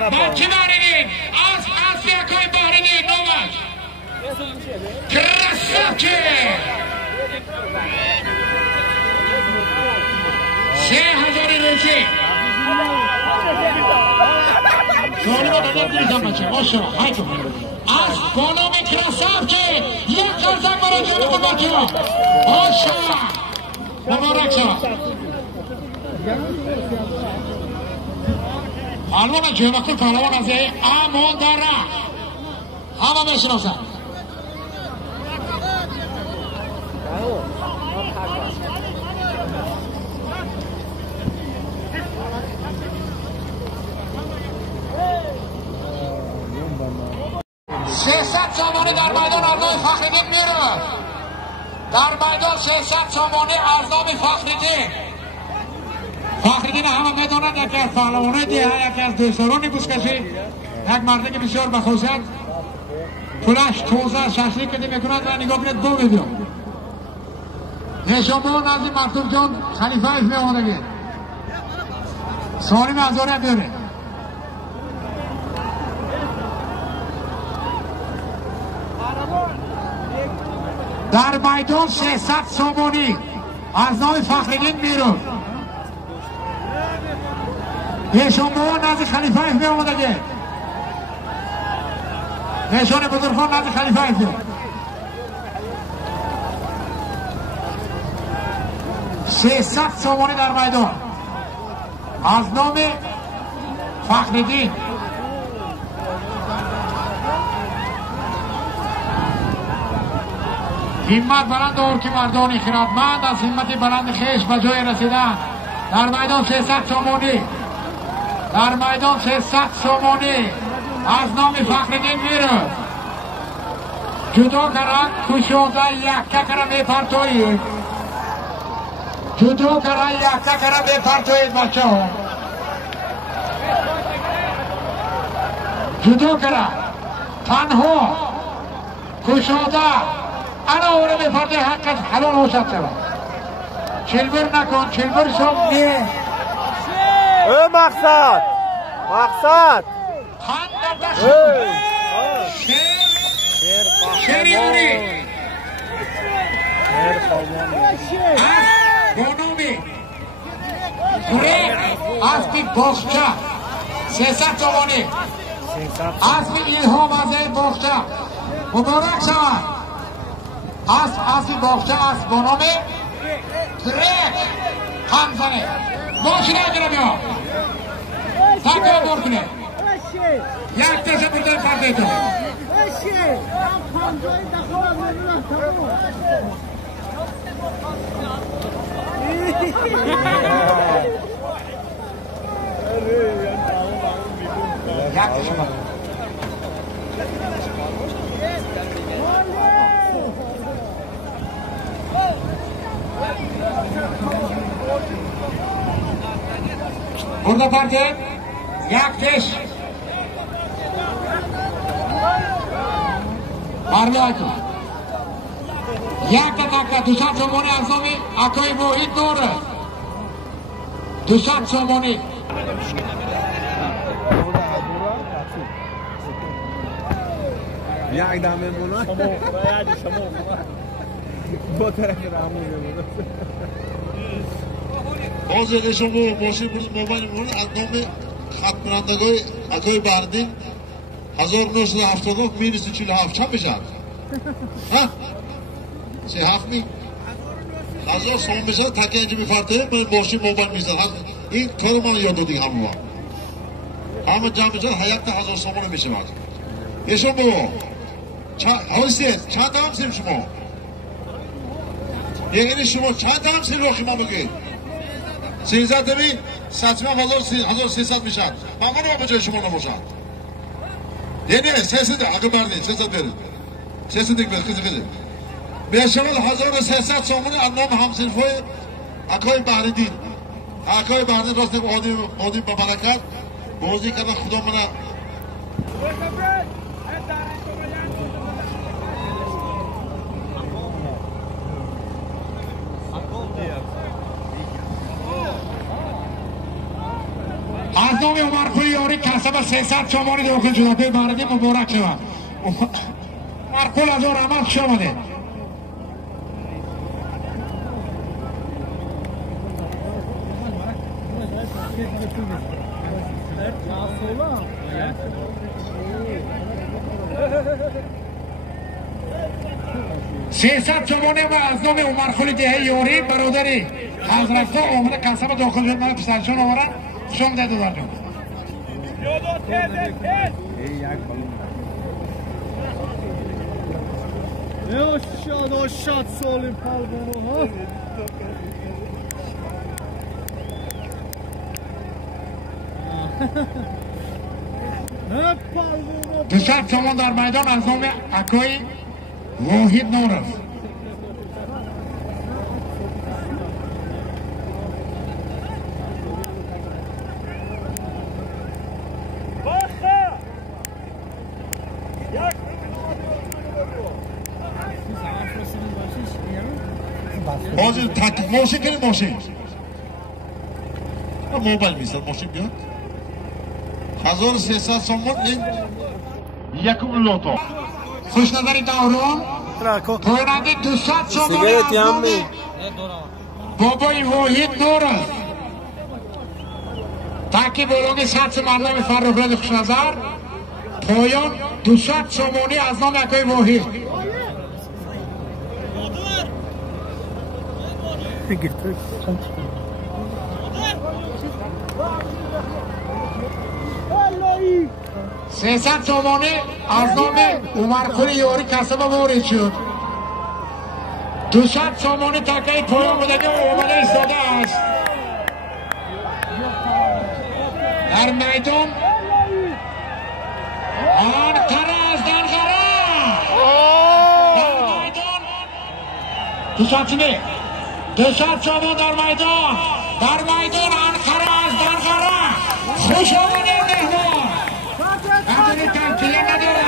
Bakçı Bahri'nin Asya Koy Bahri'nin Novak Krasavki 3000 روزی Zorba da bir maçı boşu haydi Az Bonomi Krasavki یک قرضک برای جنوب باکیو boşu مبارک شد آلمان جومکل پهلوان از امان داره همه میشناسن سیصد سامانه در میدان ارزای فخریدین میره در میدان 300 سامانه ارزنام فخریدین فخریدین همه میدانند یکی از پهلوانای دیگه یکی از دوستداران بوسکشی یک مرده که بسیار بخصوصیت پولش 1660 کدی میکند و نگاه کنید 2 میلیون نشانبان از این مکتوب جان خلیفه اسمی آمدگی سالی منظوره بیاره در میدان 300 سامانی از نام فخریدین میرون نشانبان از خلیفه اسمی آمدگی نشان بزرگان از خلیفه اسمی 300 سامانی در میدان از نام فخریدین همت بلند و ارک مردانی خردمند از همت بلند خیش به جای رسیدن در میدان 300 سامانی در میدان 300 سامانی از نام فخریدین میره جدا کرد کشوده یکه کرد میپرتوید جدا کرد یکه کرد میپرتوید بچه ها جدا کرد تنها کشوده انا اوره میپرده حق از حلال باشد شود چلبر نکن چلبر شم نیه مقصد مقصد خند دست شریانی از بانومی گره از بی باخچه 300 تومانی از بی ایلهام از این باخچه مبارک شود از بی باخچه از بانومی گره خمزنه ماشین اگر بیا تکا بار کنه یک تشه بردن فرده تو burada fark et yakteş Barlıyakı yakta takla Dusat Somoni Azami Akoy Mohit Doğru Dusat Somoni یک دمه مونا شما دو طرف راموز حاضر شما ماشین موبایل مون از نام خط کنندگان اکای بردین 1979 مینوس 47 چند میشن؟ ها؟ 37 می؟ 1000 سوم میشه تکه اینجا میفرده من ماشین موبایل میزن این کار من یاد دادی همه جمع میشن 1000 سوم میشه بعد ایشون بو حاضر چند هم سیم شما؟ یعنی شما چند هم سیم رو خیما بگید 13 دمی سطمه 1300 میشن همون رو بجای شما نباشن یعنی 300 اگه بردید 300 برید 300 دیگه برید خیلی به شمال 1300 سامونه انام همسنفای اکای بردید اکای بردید راست عادی با برکت بازی کردن خدا منه از نام عمرخوی یاری کسب 300 چمانی داخل شده به بردی مبارک شود عمرخوی از آن عمل خوش آمده سیصد چمانی از نام عمرخوی دهه یاری برادری حضرت آمده کسب داخل شد من پسرشون آورن شما ده دادر جان شاد سالم پلوانو ها 200 تومان در میدان از نام اکای واحد نورف حاضر تک ماشین کنید ماشین موبایل میسد ماشین بیاد 1300 سومون این یکم لوتو خوش نظری دوران پاینده 200 تومان از نام بابای واحد نورف تاکی بلونگ 100 مردم فرخ خوش نظر پایان 200 تومانی از نام اکای واحد سیصد تومانی از نام عمرخوی یاری کسب وارد شد 200 تومانی تکه پایان بودگی اومده ایستاده است در میدان آن تراز در غرام در میدان 200 تومان در میدان انقره از درغره خوش آمده مهمان اندری تنکیه نداره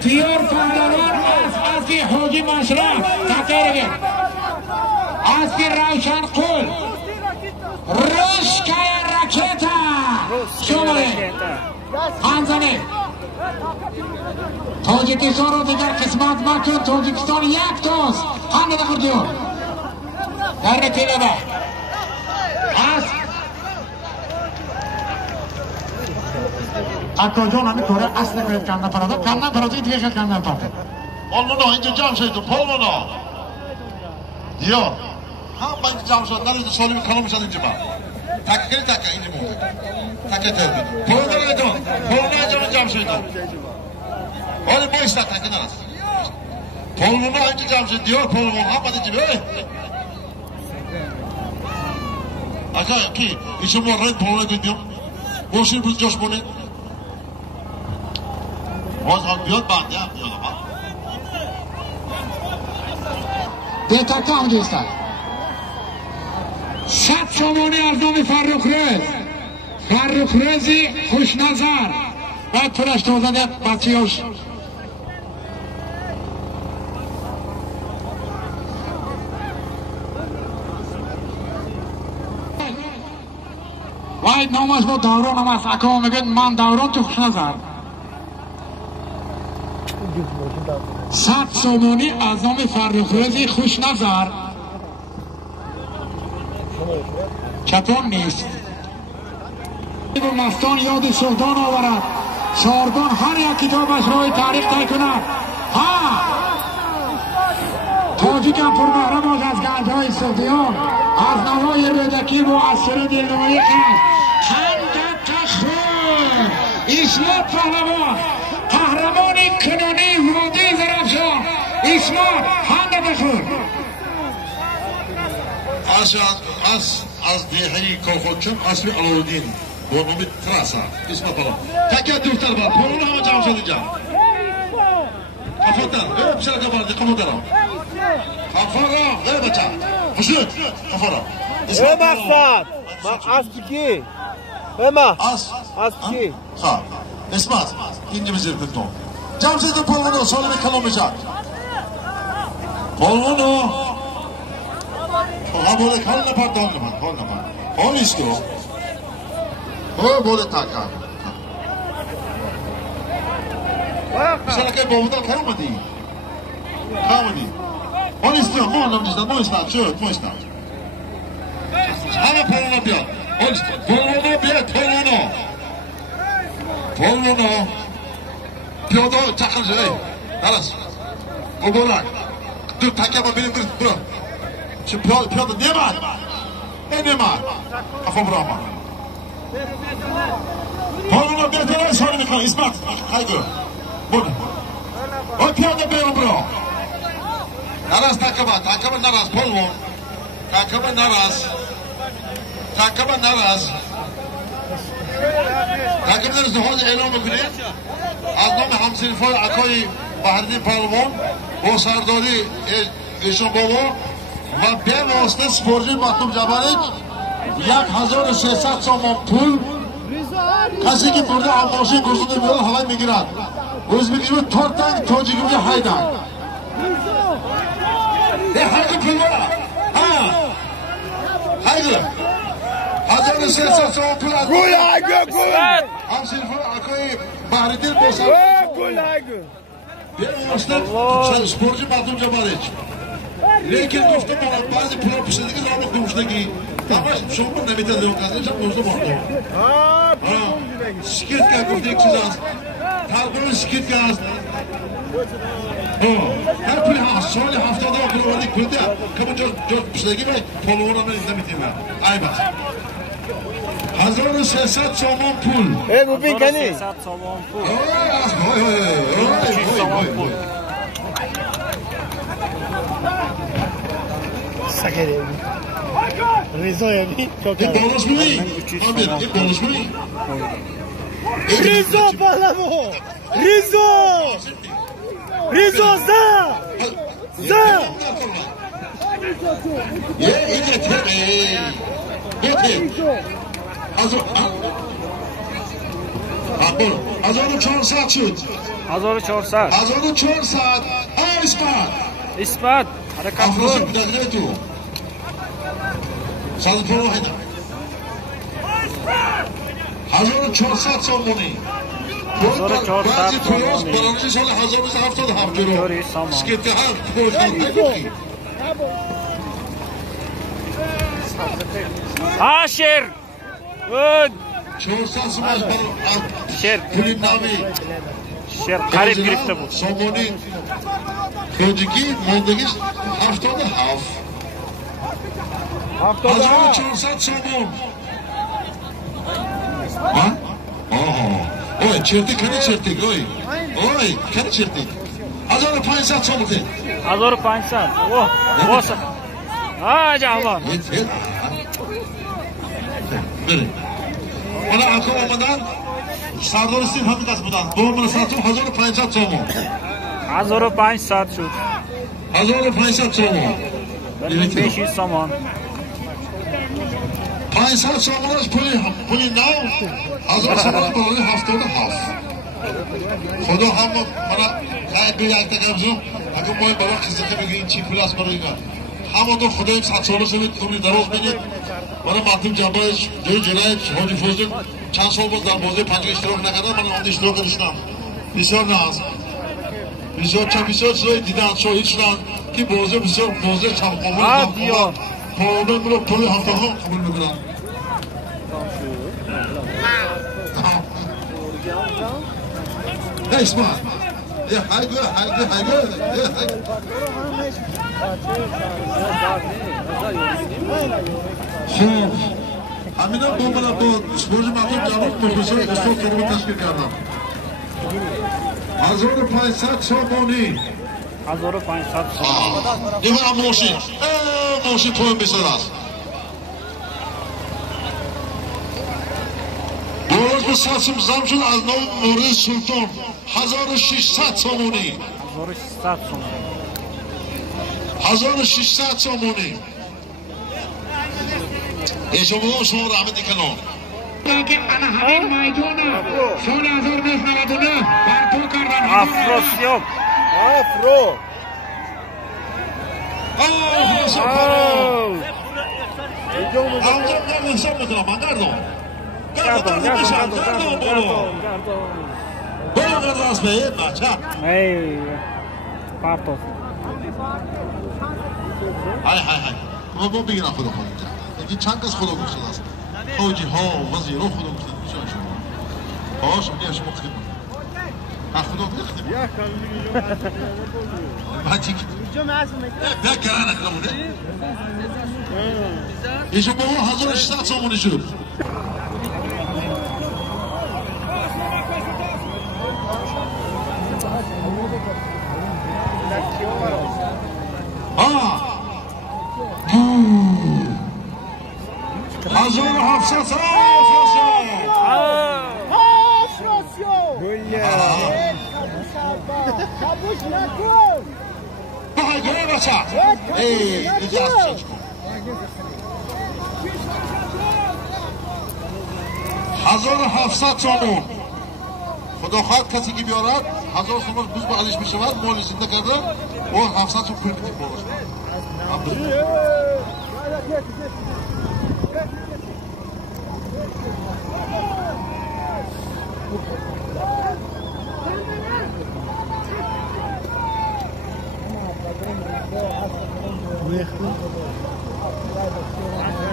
تیار پهلوان از که حاجی مشرف تقریبا از که روشن قول رشکه رکتا شماره هنزمه تاجیکستان رو دیگر قسمت مکن تاجیکستان یک تاست همه دخل دیو در نتیله با از اکا جان همه کاره اصل نگوید کندن پرازه دیگه شد کندن پرده پالونا اینجا جمع شد پالونا دیار هم اینجا جمع شد نرید سالی کلام شد اینجا با تکه اینجا مونده تکه تر پالونا جمع شد حالا ما ایستاد تکه نرست پالونا اینجا جمع شد دیار پالونا هم باید اینجا بیای اکا کی ایشون ما رنگ پالونا دیدیم باشین بود جاش بونه باز هم بیاد بعد بیاد دیتاکتا همونجا ایستاد 100 تومانی از نام فرخ رزی خوش نظر باید پولش توزده بچه هاش وای نامش با دوران هم است اکا میگن من دوران تو خوش نظر 100 سومونی از نام فرخوزی خوش نظر چطور نیست مستان یاد سلطان آورد شاردان هر یک کتابش روی تاریخ تای کند ها تاجیک هم پرمهرم باش از گنجهای سلطیان از نوای رودکی و از سر دلنمایی کرد خندت تخور اسمت پهلوان قهرمان کنونی وادی زرفشان اسمت خندت تخور از دیهی کاخوچم اصلی علالدین با نومی تراسا اسمت پهلوان تکیه دختر بند پرون همه جمع شد اینجا کفاتن غیر بسر کفاتن قمو دارم کفارا غیر بچه خوشید کفارا مقصد از کی؟ از کی؟ خواه اسمت اینجا بزیر کردم جمع شد پرونو سالمی کلام بشد پرونو ها بوده کال نپرد دان نپرد کال نپرد کال نیستو ها بوده تاکر بسر که بابودن که اومدی ما نیستیم ما نمیستم ما استاد شد ما استاد همه پرونو بیاد پرونو بیاد پرونو پیاده تخم شده درست او بولک دو تکه با بریم برو چه پیاده نمید افا برو اما پرونو بهتره سالی میکنه اسمت خیلی برو او پیاده برو نرس تکه نرس پرونو تکه نرس تاکید در زهاد اعلام بکنید از نام همسنفای اکای بهردین پهلوان با سرداری ایشان بابا و به واسطه سپورجی مطلوب جبرک 1300 سوم پول کسی که برده اماشی گرسنده بیاد حالا میگیرد ازبکی به تورتنگ تاجیکی به هایدن ده هرگی پول برا هایدن 1300 سوم پول از گل همسنفای اکای بهردین با سرداری به واسطه سپورجی مطلوب جبرک لیکن گفتم برای بعضی پلا پیشنگی راه دوشتگی تماش شما نمیتونید لیون کردن چون موضوع مورد شکیت که گفت یک چیز است تقریبا شکیت که است هر پولی سال 70 پول وردی کرده که جا پیشنگی باید پلوان رو نمیتونیم ای بس 1300 سامان پول ای ببین کنی 1300 سامان پول سکره رضا یعنی این بالاش ببین این بالاش ببین رضا پهلوان رضا زا این از 1400 شد 1400 اسمت حرکت افروز کن بدگره تو ساز پرو هیده 1400 سامونی 1400 بعضی پروز سامونی. برانجی سال 1977 جلو دوری سامان. سکیت هر پروز نگیدی شیر بود 400 سماش شیر پولی نامی شیر قریب گرفته بود سامونی توجیکی موندگیش 77 1400 سامون ها؟ اوه چرتیک کنی چرتیک اوی کنی چرتیک 1500 سامون 1500 اوه واسه جوان بره حالا اکام آمدن سردار سیم همین دست بودن دوم ساتون 1500 سامون 1500 شد 1500 سامون 500 سامان 500 سامانش پولی نو 1000 سامان بالای 77 خدا هم منا خیلی به یک تکم زم اگه مای بابا خیزه که بگه این چی پول است برای اینا همونطور خدایم 100 ساله شدید عمری دراز بدید. من مردم جنبایش جای جنایت حاجی فوزل چند سال باز در بازی پنجه اشتراک نکردم. من آمده اشتراک داشتم. بسیار ناز بسیار چیزایی دیدن شاهد شدن که بازی بسیار بازی چمقاوی کامل رو توی هفته ها قبول میکنم. اسمع هایگو خب همینا با من با سپورت مردم جوان پروفسور استاد تورنمنت تشکیل کردم. 1500 سامانی 1500 سامانی دیگه هم ماشین تویم بسر است. درست به ساسم زم شد از نام مورد سلطان 1600 سامانی 1600 سامانی این شما رحمتی کنم که انا همین مایدونا سال 1999 برپا کردن افراسیاب افرو گردم حساب میکنم من گردم برو راست به بچه پارتوف های ما بگیرم خدا خودم یکی چند از خدا گفته است حاجی ها وزیر ها خدا گفته میشن شما شما شما خدمت خدا بخدمت بچه بیا کرانه کنمونه ایشون با ما 1600 سامونی شد هزار و 700 سال بخوای بچه اینجا از چیز کن 1700 سامون خدا خواهد کسی که بیارد 1000 سامون بز بغلش بشود مالی زنده کرده و 700 سامون پول میدیم باش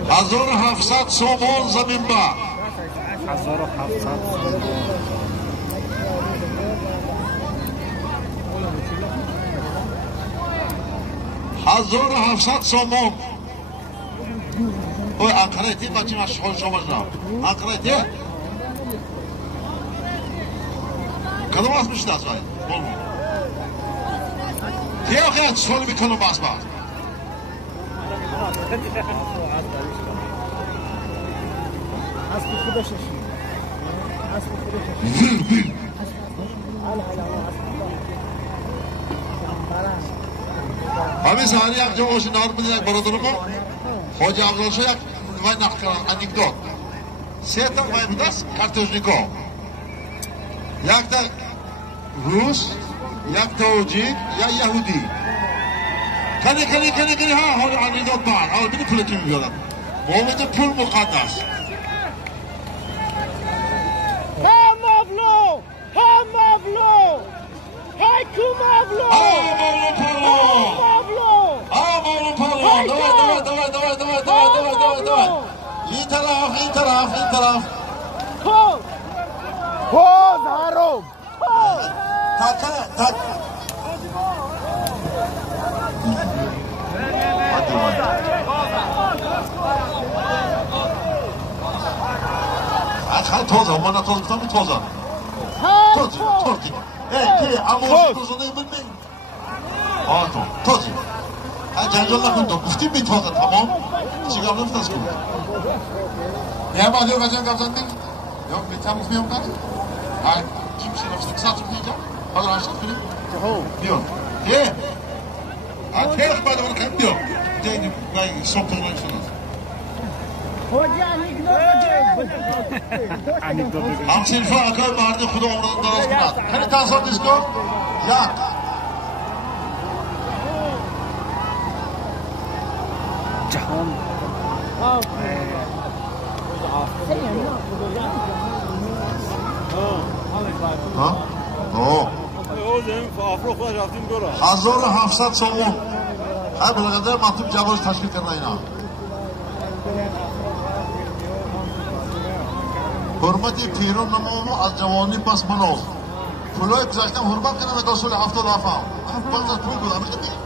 هزار و 700 سامون زمین با 1700 سامون 1700 سامون اوی انقرایتی بچه مشغول شما جناب انقرایتی کدوم از میشید از باید تیه خیلی سوالی میکنم بس بعد همین سهاری یک جا باشی نار بدید یک برادر کن خواجه افضل شو یک وای نقل کردن انیکدوت 3 تا وای بودست کارتوژنیکو یک تا روس یک تا اوجی یا یهودی کنی ها حال انیکدوت بار حال بینی پولتون بیارم مومد پول مقدس این طرف پوز هارم تک خیلی توزه ما نتوزه بتام توزه توزی اما توزه نیمون نیم توزی جنجال نکن تو گفتیم بی توزه تمام چیگم نفتست کن نه بعد یه وجه گفتن دیم یا بیتم میام کنم kim się na przykład powiedział? Pan Rashid Filip? Diyor. Nie. A teraz będę wam diyor. Dzień na sopę na przykład. Hoca anekdot. Hamsin fakir vardı Xudo umrundan daraz kunad. Hani tansam disko? Jak? جهان هزار و 700 سوم هر بلغنده مطلوب جواز تشکیل کردن اینا حرمتی پیرون نمامو از جوانی پس مناز پولای گذاشتم حرمت کنن اگه اصول 70 دفعه بعض از پول بود امریکا بید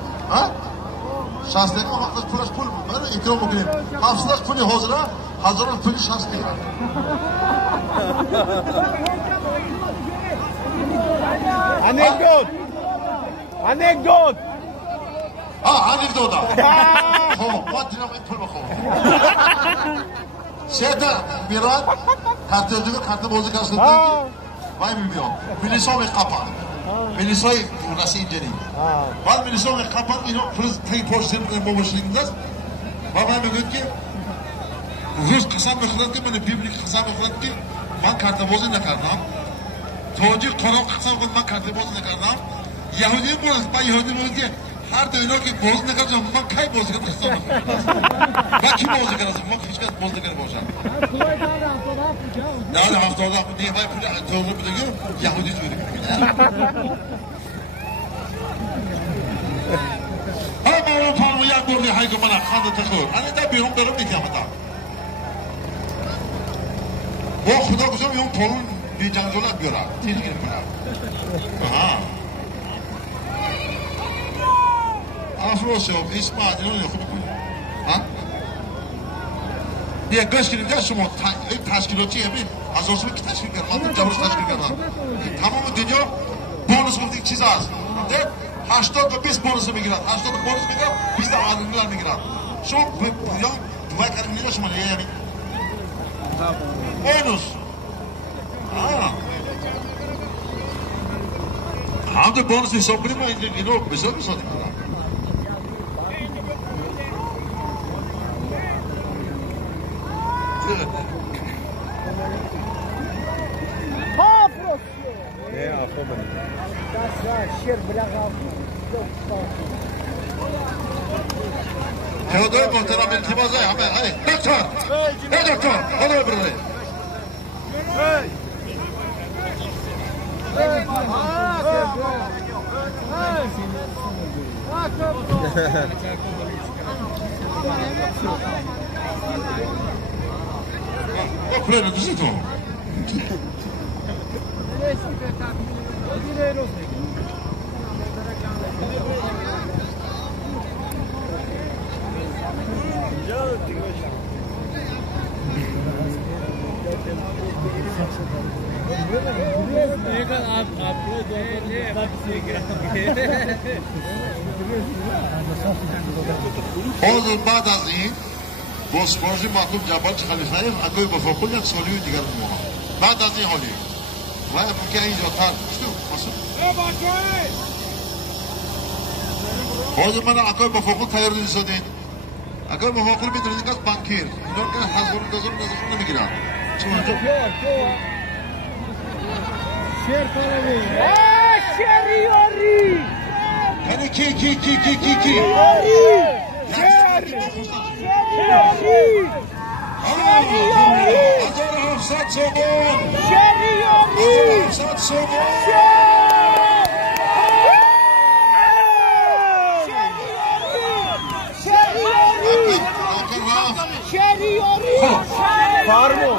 60 دقیقه وقت از پولش پول بود برای احترام بکنیم 700 پولی حاضره هزار پولی 60 دقیقه Anekdot. Anekdot. anekdota خب باید دیرم این پول بخوام شده میراد kartı ödüğü kartı bozuk aslında vay bilmiyorum Miliso ve kapan Miliso'yu nasıl inceleyin var Miliso ve kapan ino kriz tek poşetini boboşluğundan baba diyor ki Rus kısam mekhladı ki bana biblik kısam mekhladı ki ben kartı bozuk ne karnam Toji konak kısam ben kartı bozuk ne karnam Yahudi boz ben Yahudi boz diye her dönem ki boz ne karnam ben kay boz ne karnam ben kim boz ne karnam ben hiç kez boz ne karnam boşan Ne hadi hafta orada diye ben doğru bir de Yahudi diyor. Ama o tanrı ya burada hayko bana kandı takıyor. Hani da bir on durum bitiyor hatta. Bu Xudo kuzum yon polun bir canjolat göra. Tez girip bana. Aha. Afrosov İsmail onu yok. Ha? diye göz girince şuma teşkilatçı evi az olsun ki teşkil kırmam, cavuz teşkil kırmam. Tamamı dünya bonus buldu iki çiz az. De 80 bonus migrat, 80 bonus migrat, biz de alınlar migrat. Şu ya dua karınıyla şuma ne yani? Bonus. Hem de bonus hesabını mı ino mesela mı sadık? Teodor muhterem iltibazı hemen hadi doktor. Hey doktor. Hadi öbürüne. O pleno düzü to. Hazır بعد از این بازپرسی مطلوب جبال خلیفه اگه با فوقل یک سالیو دیگر میمونه بعد از این حالی و که اینجا تر حاضر من اگه با فوقل تیار نیستین اگه با فوقل میدونید که بانکیر اینا که هزار نمیگیرن چون شیر کنمی شریاری یعنی کی شری Farmo.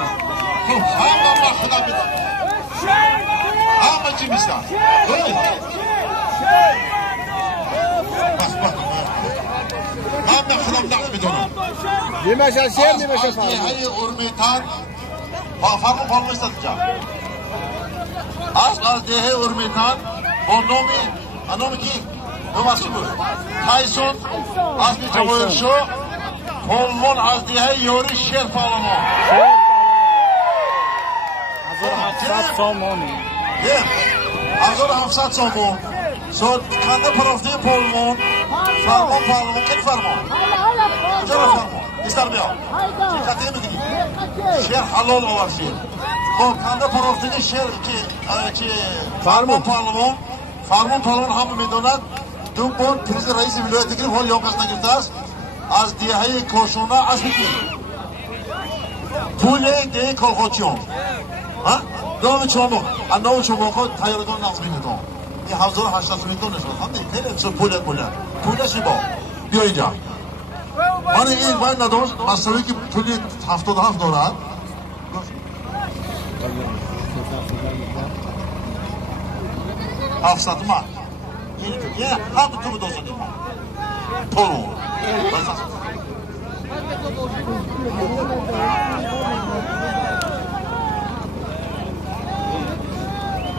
Hamma xudo bilan. Hamma chimista. Hamma xudo bilan. Nimaşa şer nimaşa farmo. Hayır urmetan. Farmo farmo istedeceğim. Az dehe urmetan. Bonomi anomi ki. Nomasıbu. Tyson az bir çabuğun şu. Polvon az dehe yori şer palamo. Hazır 700 somon. Hazır 700 somon. So kanda parafti polvon. Farmon palamo ket farmon. Çara farmon. İster mi ya? Kateye mi gideyim? Şer halal olan şey. O kanda parafti şer ki farmon palamo. Farmon palamo hamı medonan. Dumpon prizi reisi vilayete girip hol yonkasına girdiğiz. از دیهه کاشانه از بگیر پول دیه کالخوچیان نام چامو نام چامو خود تایرگان نظمی میدون این 1800 میلیون نشد همین خیلی امسال پولشی با بیا اینجا من این باید نداشت مصوی که پولی 77 دارد هفتصد من یه هم تو بدازدی ما پولو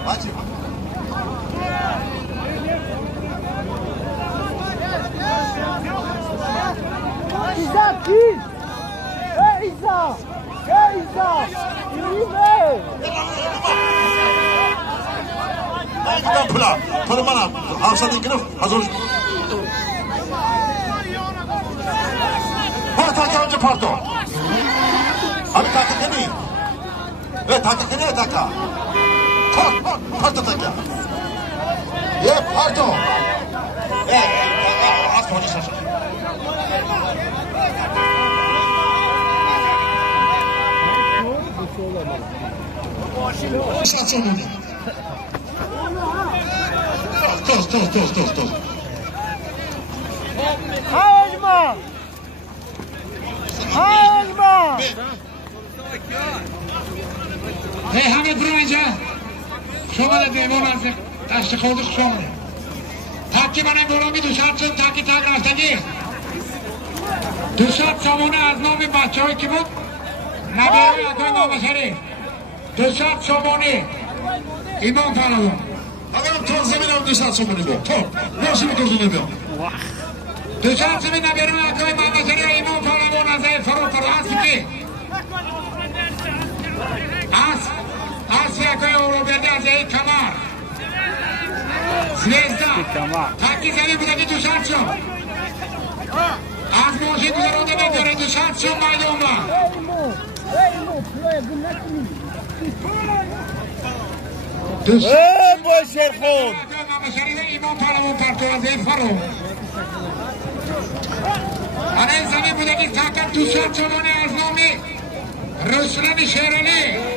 بچی İsa kim? Ey İsa! Ey İsa! Yürüme! Ben gidem pula. Pulu bana. Hafsadın girip hazır. Ha takı önce parto. Abi takı değil mi? Evet takı ne takı? Parto takı. Ye parto. Az polis aşağı. Toz. Hajma! Hey Hamid bro اینجا شما در دیوان از دشت خورده خوش آمده تاکی منم برومی دوشت شد تاکی تاک رفتگی دوشت سامونه از نام بچه های که بود نبیاری اکای نام شریف دوشت سامونه ایمان پرادون اگرم تو زمینم دوشت سامونه بود تو راشی بکرزونه بیا دوشت زمین نبیارون اکای محمد شریف ایمان پرادون از فرو فرو هستی که Asya köy Oğlu'da Azeyit Kamar Zvezda Takki zemin buradaki Duşatçı Az Moşi Güzero'da bekliyor Duşatçı Maydon'da Ey boy Şerhon Şerife İmam Parlament Parti Azeyit Faro Anayın zemin buradaki Takki Duşatçı Mone Aznomi Rüstem Şerali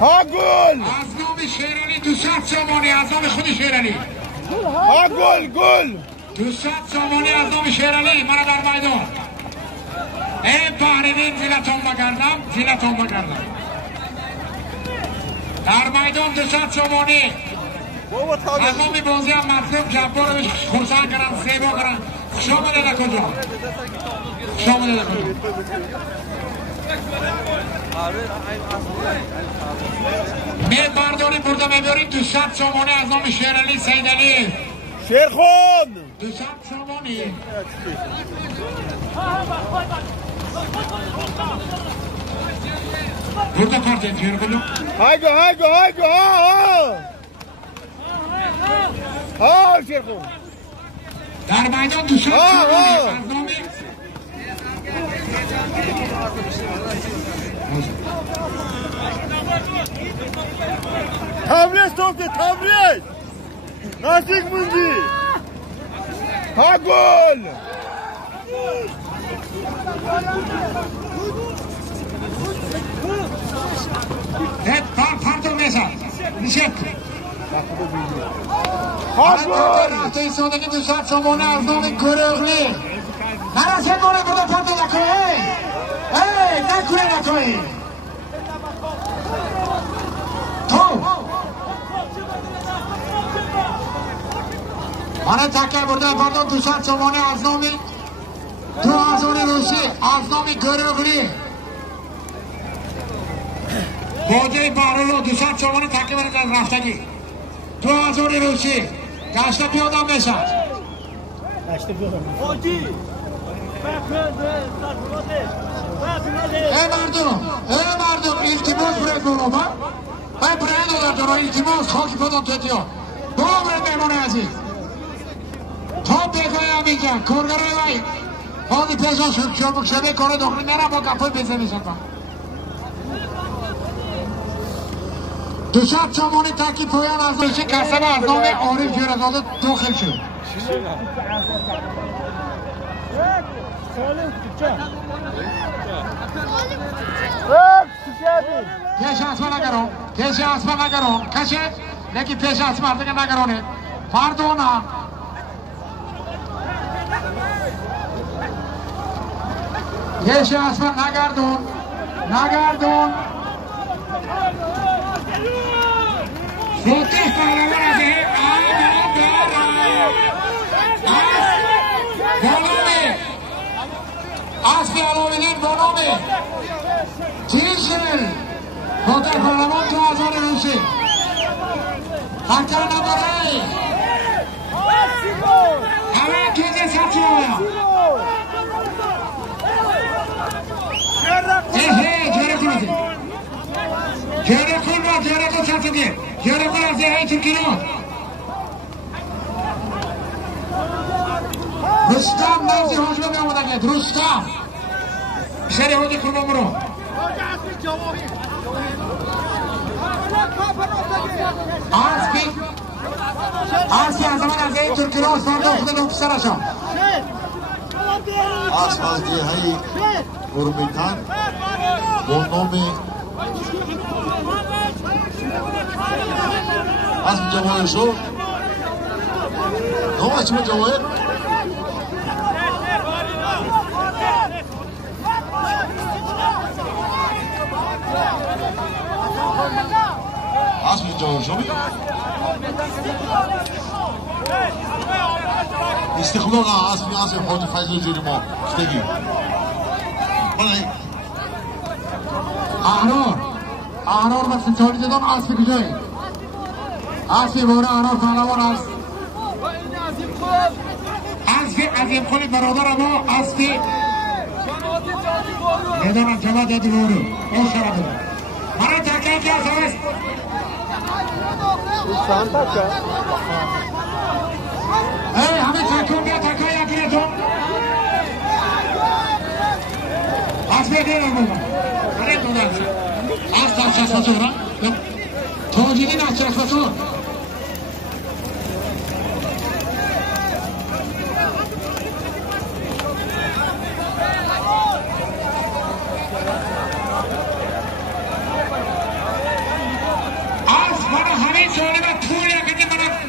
ها گل از نام شیرانی 200 سامانی از نام خود شیرانی ها گل 200 سامانی از نام شیرانی من در میدان ای بحرینین زیلتون بگردم در میدان 200 سامانی از نام بازی هم مطلب جبار رو خورسان کردن سیبا کردن خوش آمده در کجا برداری برده میبرید 200 سامانی از نام شیرعلی سیدعلی شیرخون 200 سامانی برده کارتین شیرخون هایگو ها شیرخون در میدان 200 سامانی از نام تبریز توفته تبریز نزدیک موندی ها گل پارتو میزد میشه ها گل رفته ایستادگی 200 سامانه از نام گروغلی نرسه گره بوده پارتو نکنه نکنه تو من تکه برده پارتو 200 سامانه از نام 2000 روسی از نام گروغلی باده بارولو 200 سامانه تکه برده رفتگی 2000 روسی گشته پیادم بشن ای مردم التماس برای بابا ای برای دادر التماس خاکی پدام تتیا بابا برای میمان عزیز تا بگایم میگن کارگره وی حالی پیشا شبک شده کار داخلی نرم با کپای بزنشن دوشب چمانی تکی پویان از دوشی کسب ارنام عارف جیرزاده داخل شد پیش اسمه نگرون پیش اسمه نگرون کشه لیکن پیش اسمه دیگه نگرونه مردونه پیش اسمه نگردون نگردون فوتح پهلوان از این بانامه اسب علامدین بانامه تیشل فوتح پهلوان 2020 خطر نداره همه کیزه سچه جاره کنه جاره کن با جاره کن سچه ده جاره کن از های ترکینا رستم نوزی حاجبه می آمده گلد رستم شره حاجی کنم برو آسفی از زمان از های ترکینا اسفانده خود نو پسرشان اسب از جهه اورمیتن با نام اسب جواهر شو نام چه جواهر اسب جواهر شو استقلال اسب حاج فیض جوری ما شتگی احرار و سنچاری دادم اسب کجایی اسب باره احرار پهلوان است اسب عظیم خالی برادر ما اسب ندارم جواد دادی بارو اون شراب دادم برای ترکیه که هست همه ترکیه بیا ترکیه یکی تو اسب دیرم بگم برای دادم از چشمتون تاجرین از چشمتون از من همین سالی من طول یکنی منم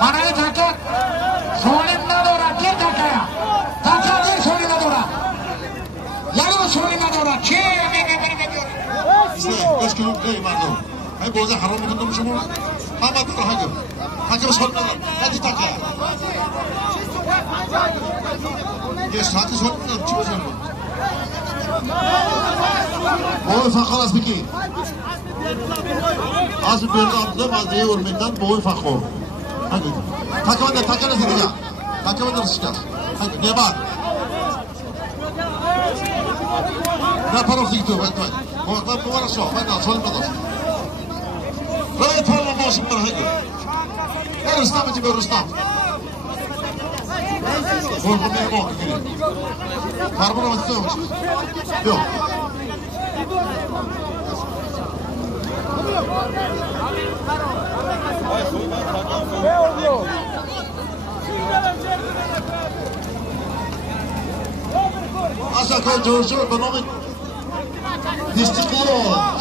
برای تکت سالم ندارد که تکه تکه سالی ندارد یعنی سالی ندارد چه بس که ای مردم ای بازه حرام میکنم شما همه دور هنگم تکه سال ندارم ندی تکه یه ساعتی سال ندارم چی بزنم بای فخر است بکی از بیردم از دیه اورمیتن بای فخر تکه بنده تکه نزد دیگه تکه بنده رسیکست نیباد نه پروخ دیگه تو باید باید بوارا شو باید سالم نداشت رای پرما باشم در هنگه ای رستم جیبه رستم خورگو میره ما بگیری فرمون رو بسیده باشید بیا اصلا کار جور شد به نام دیستیقلال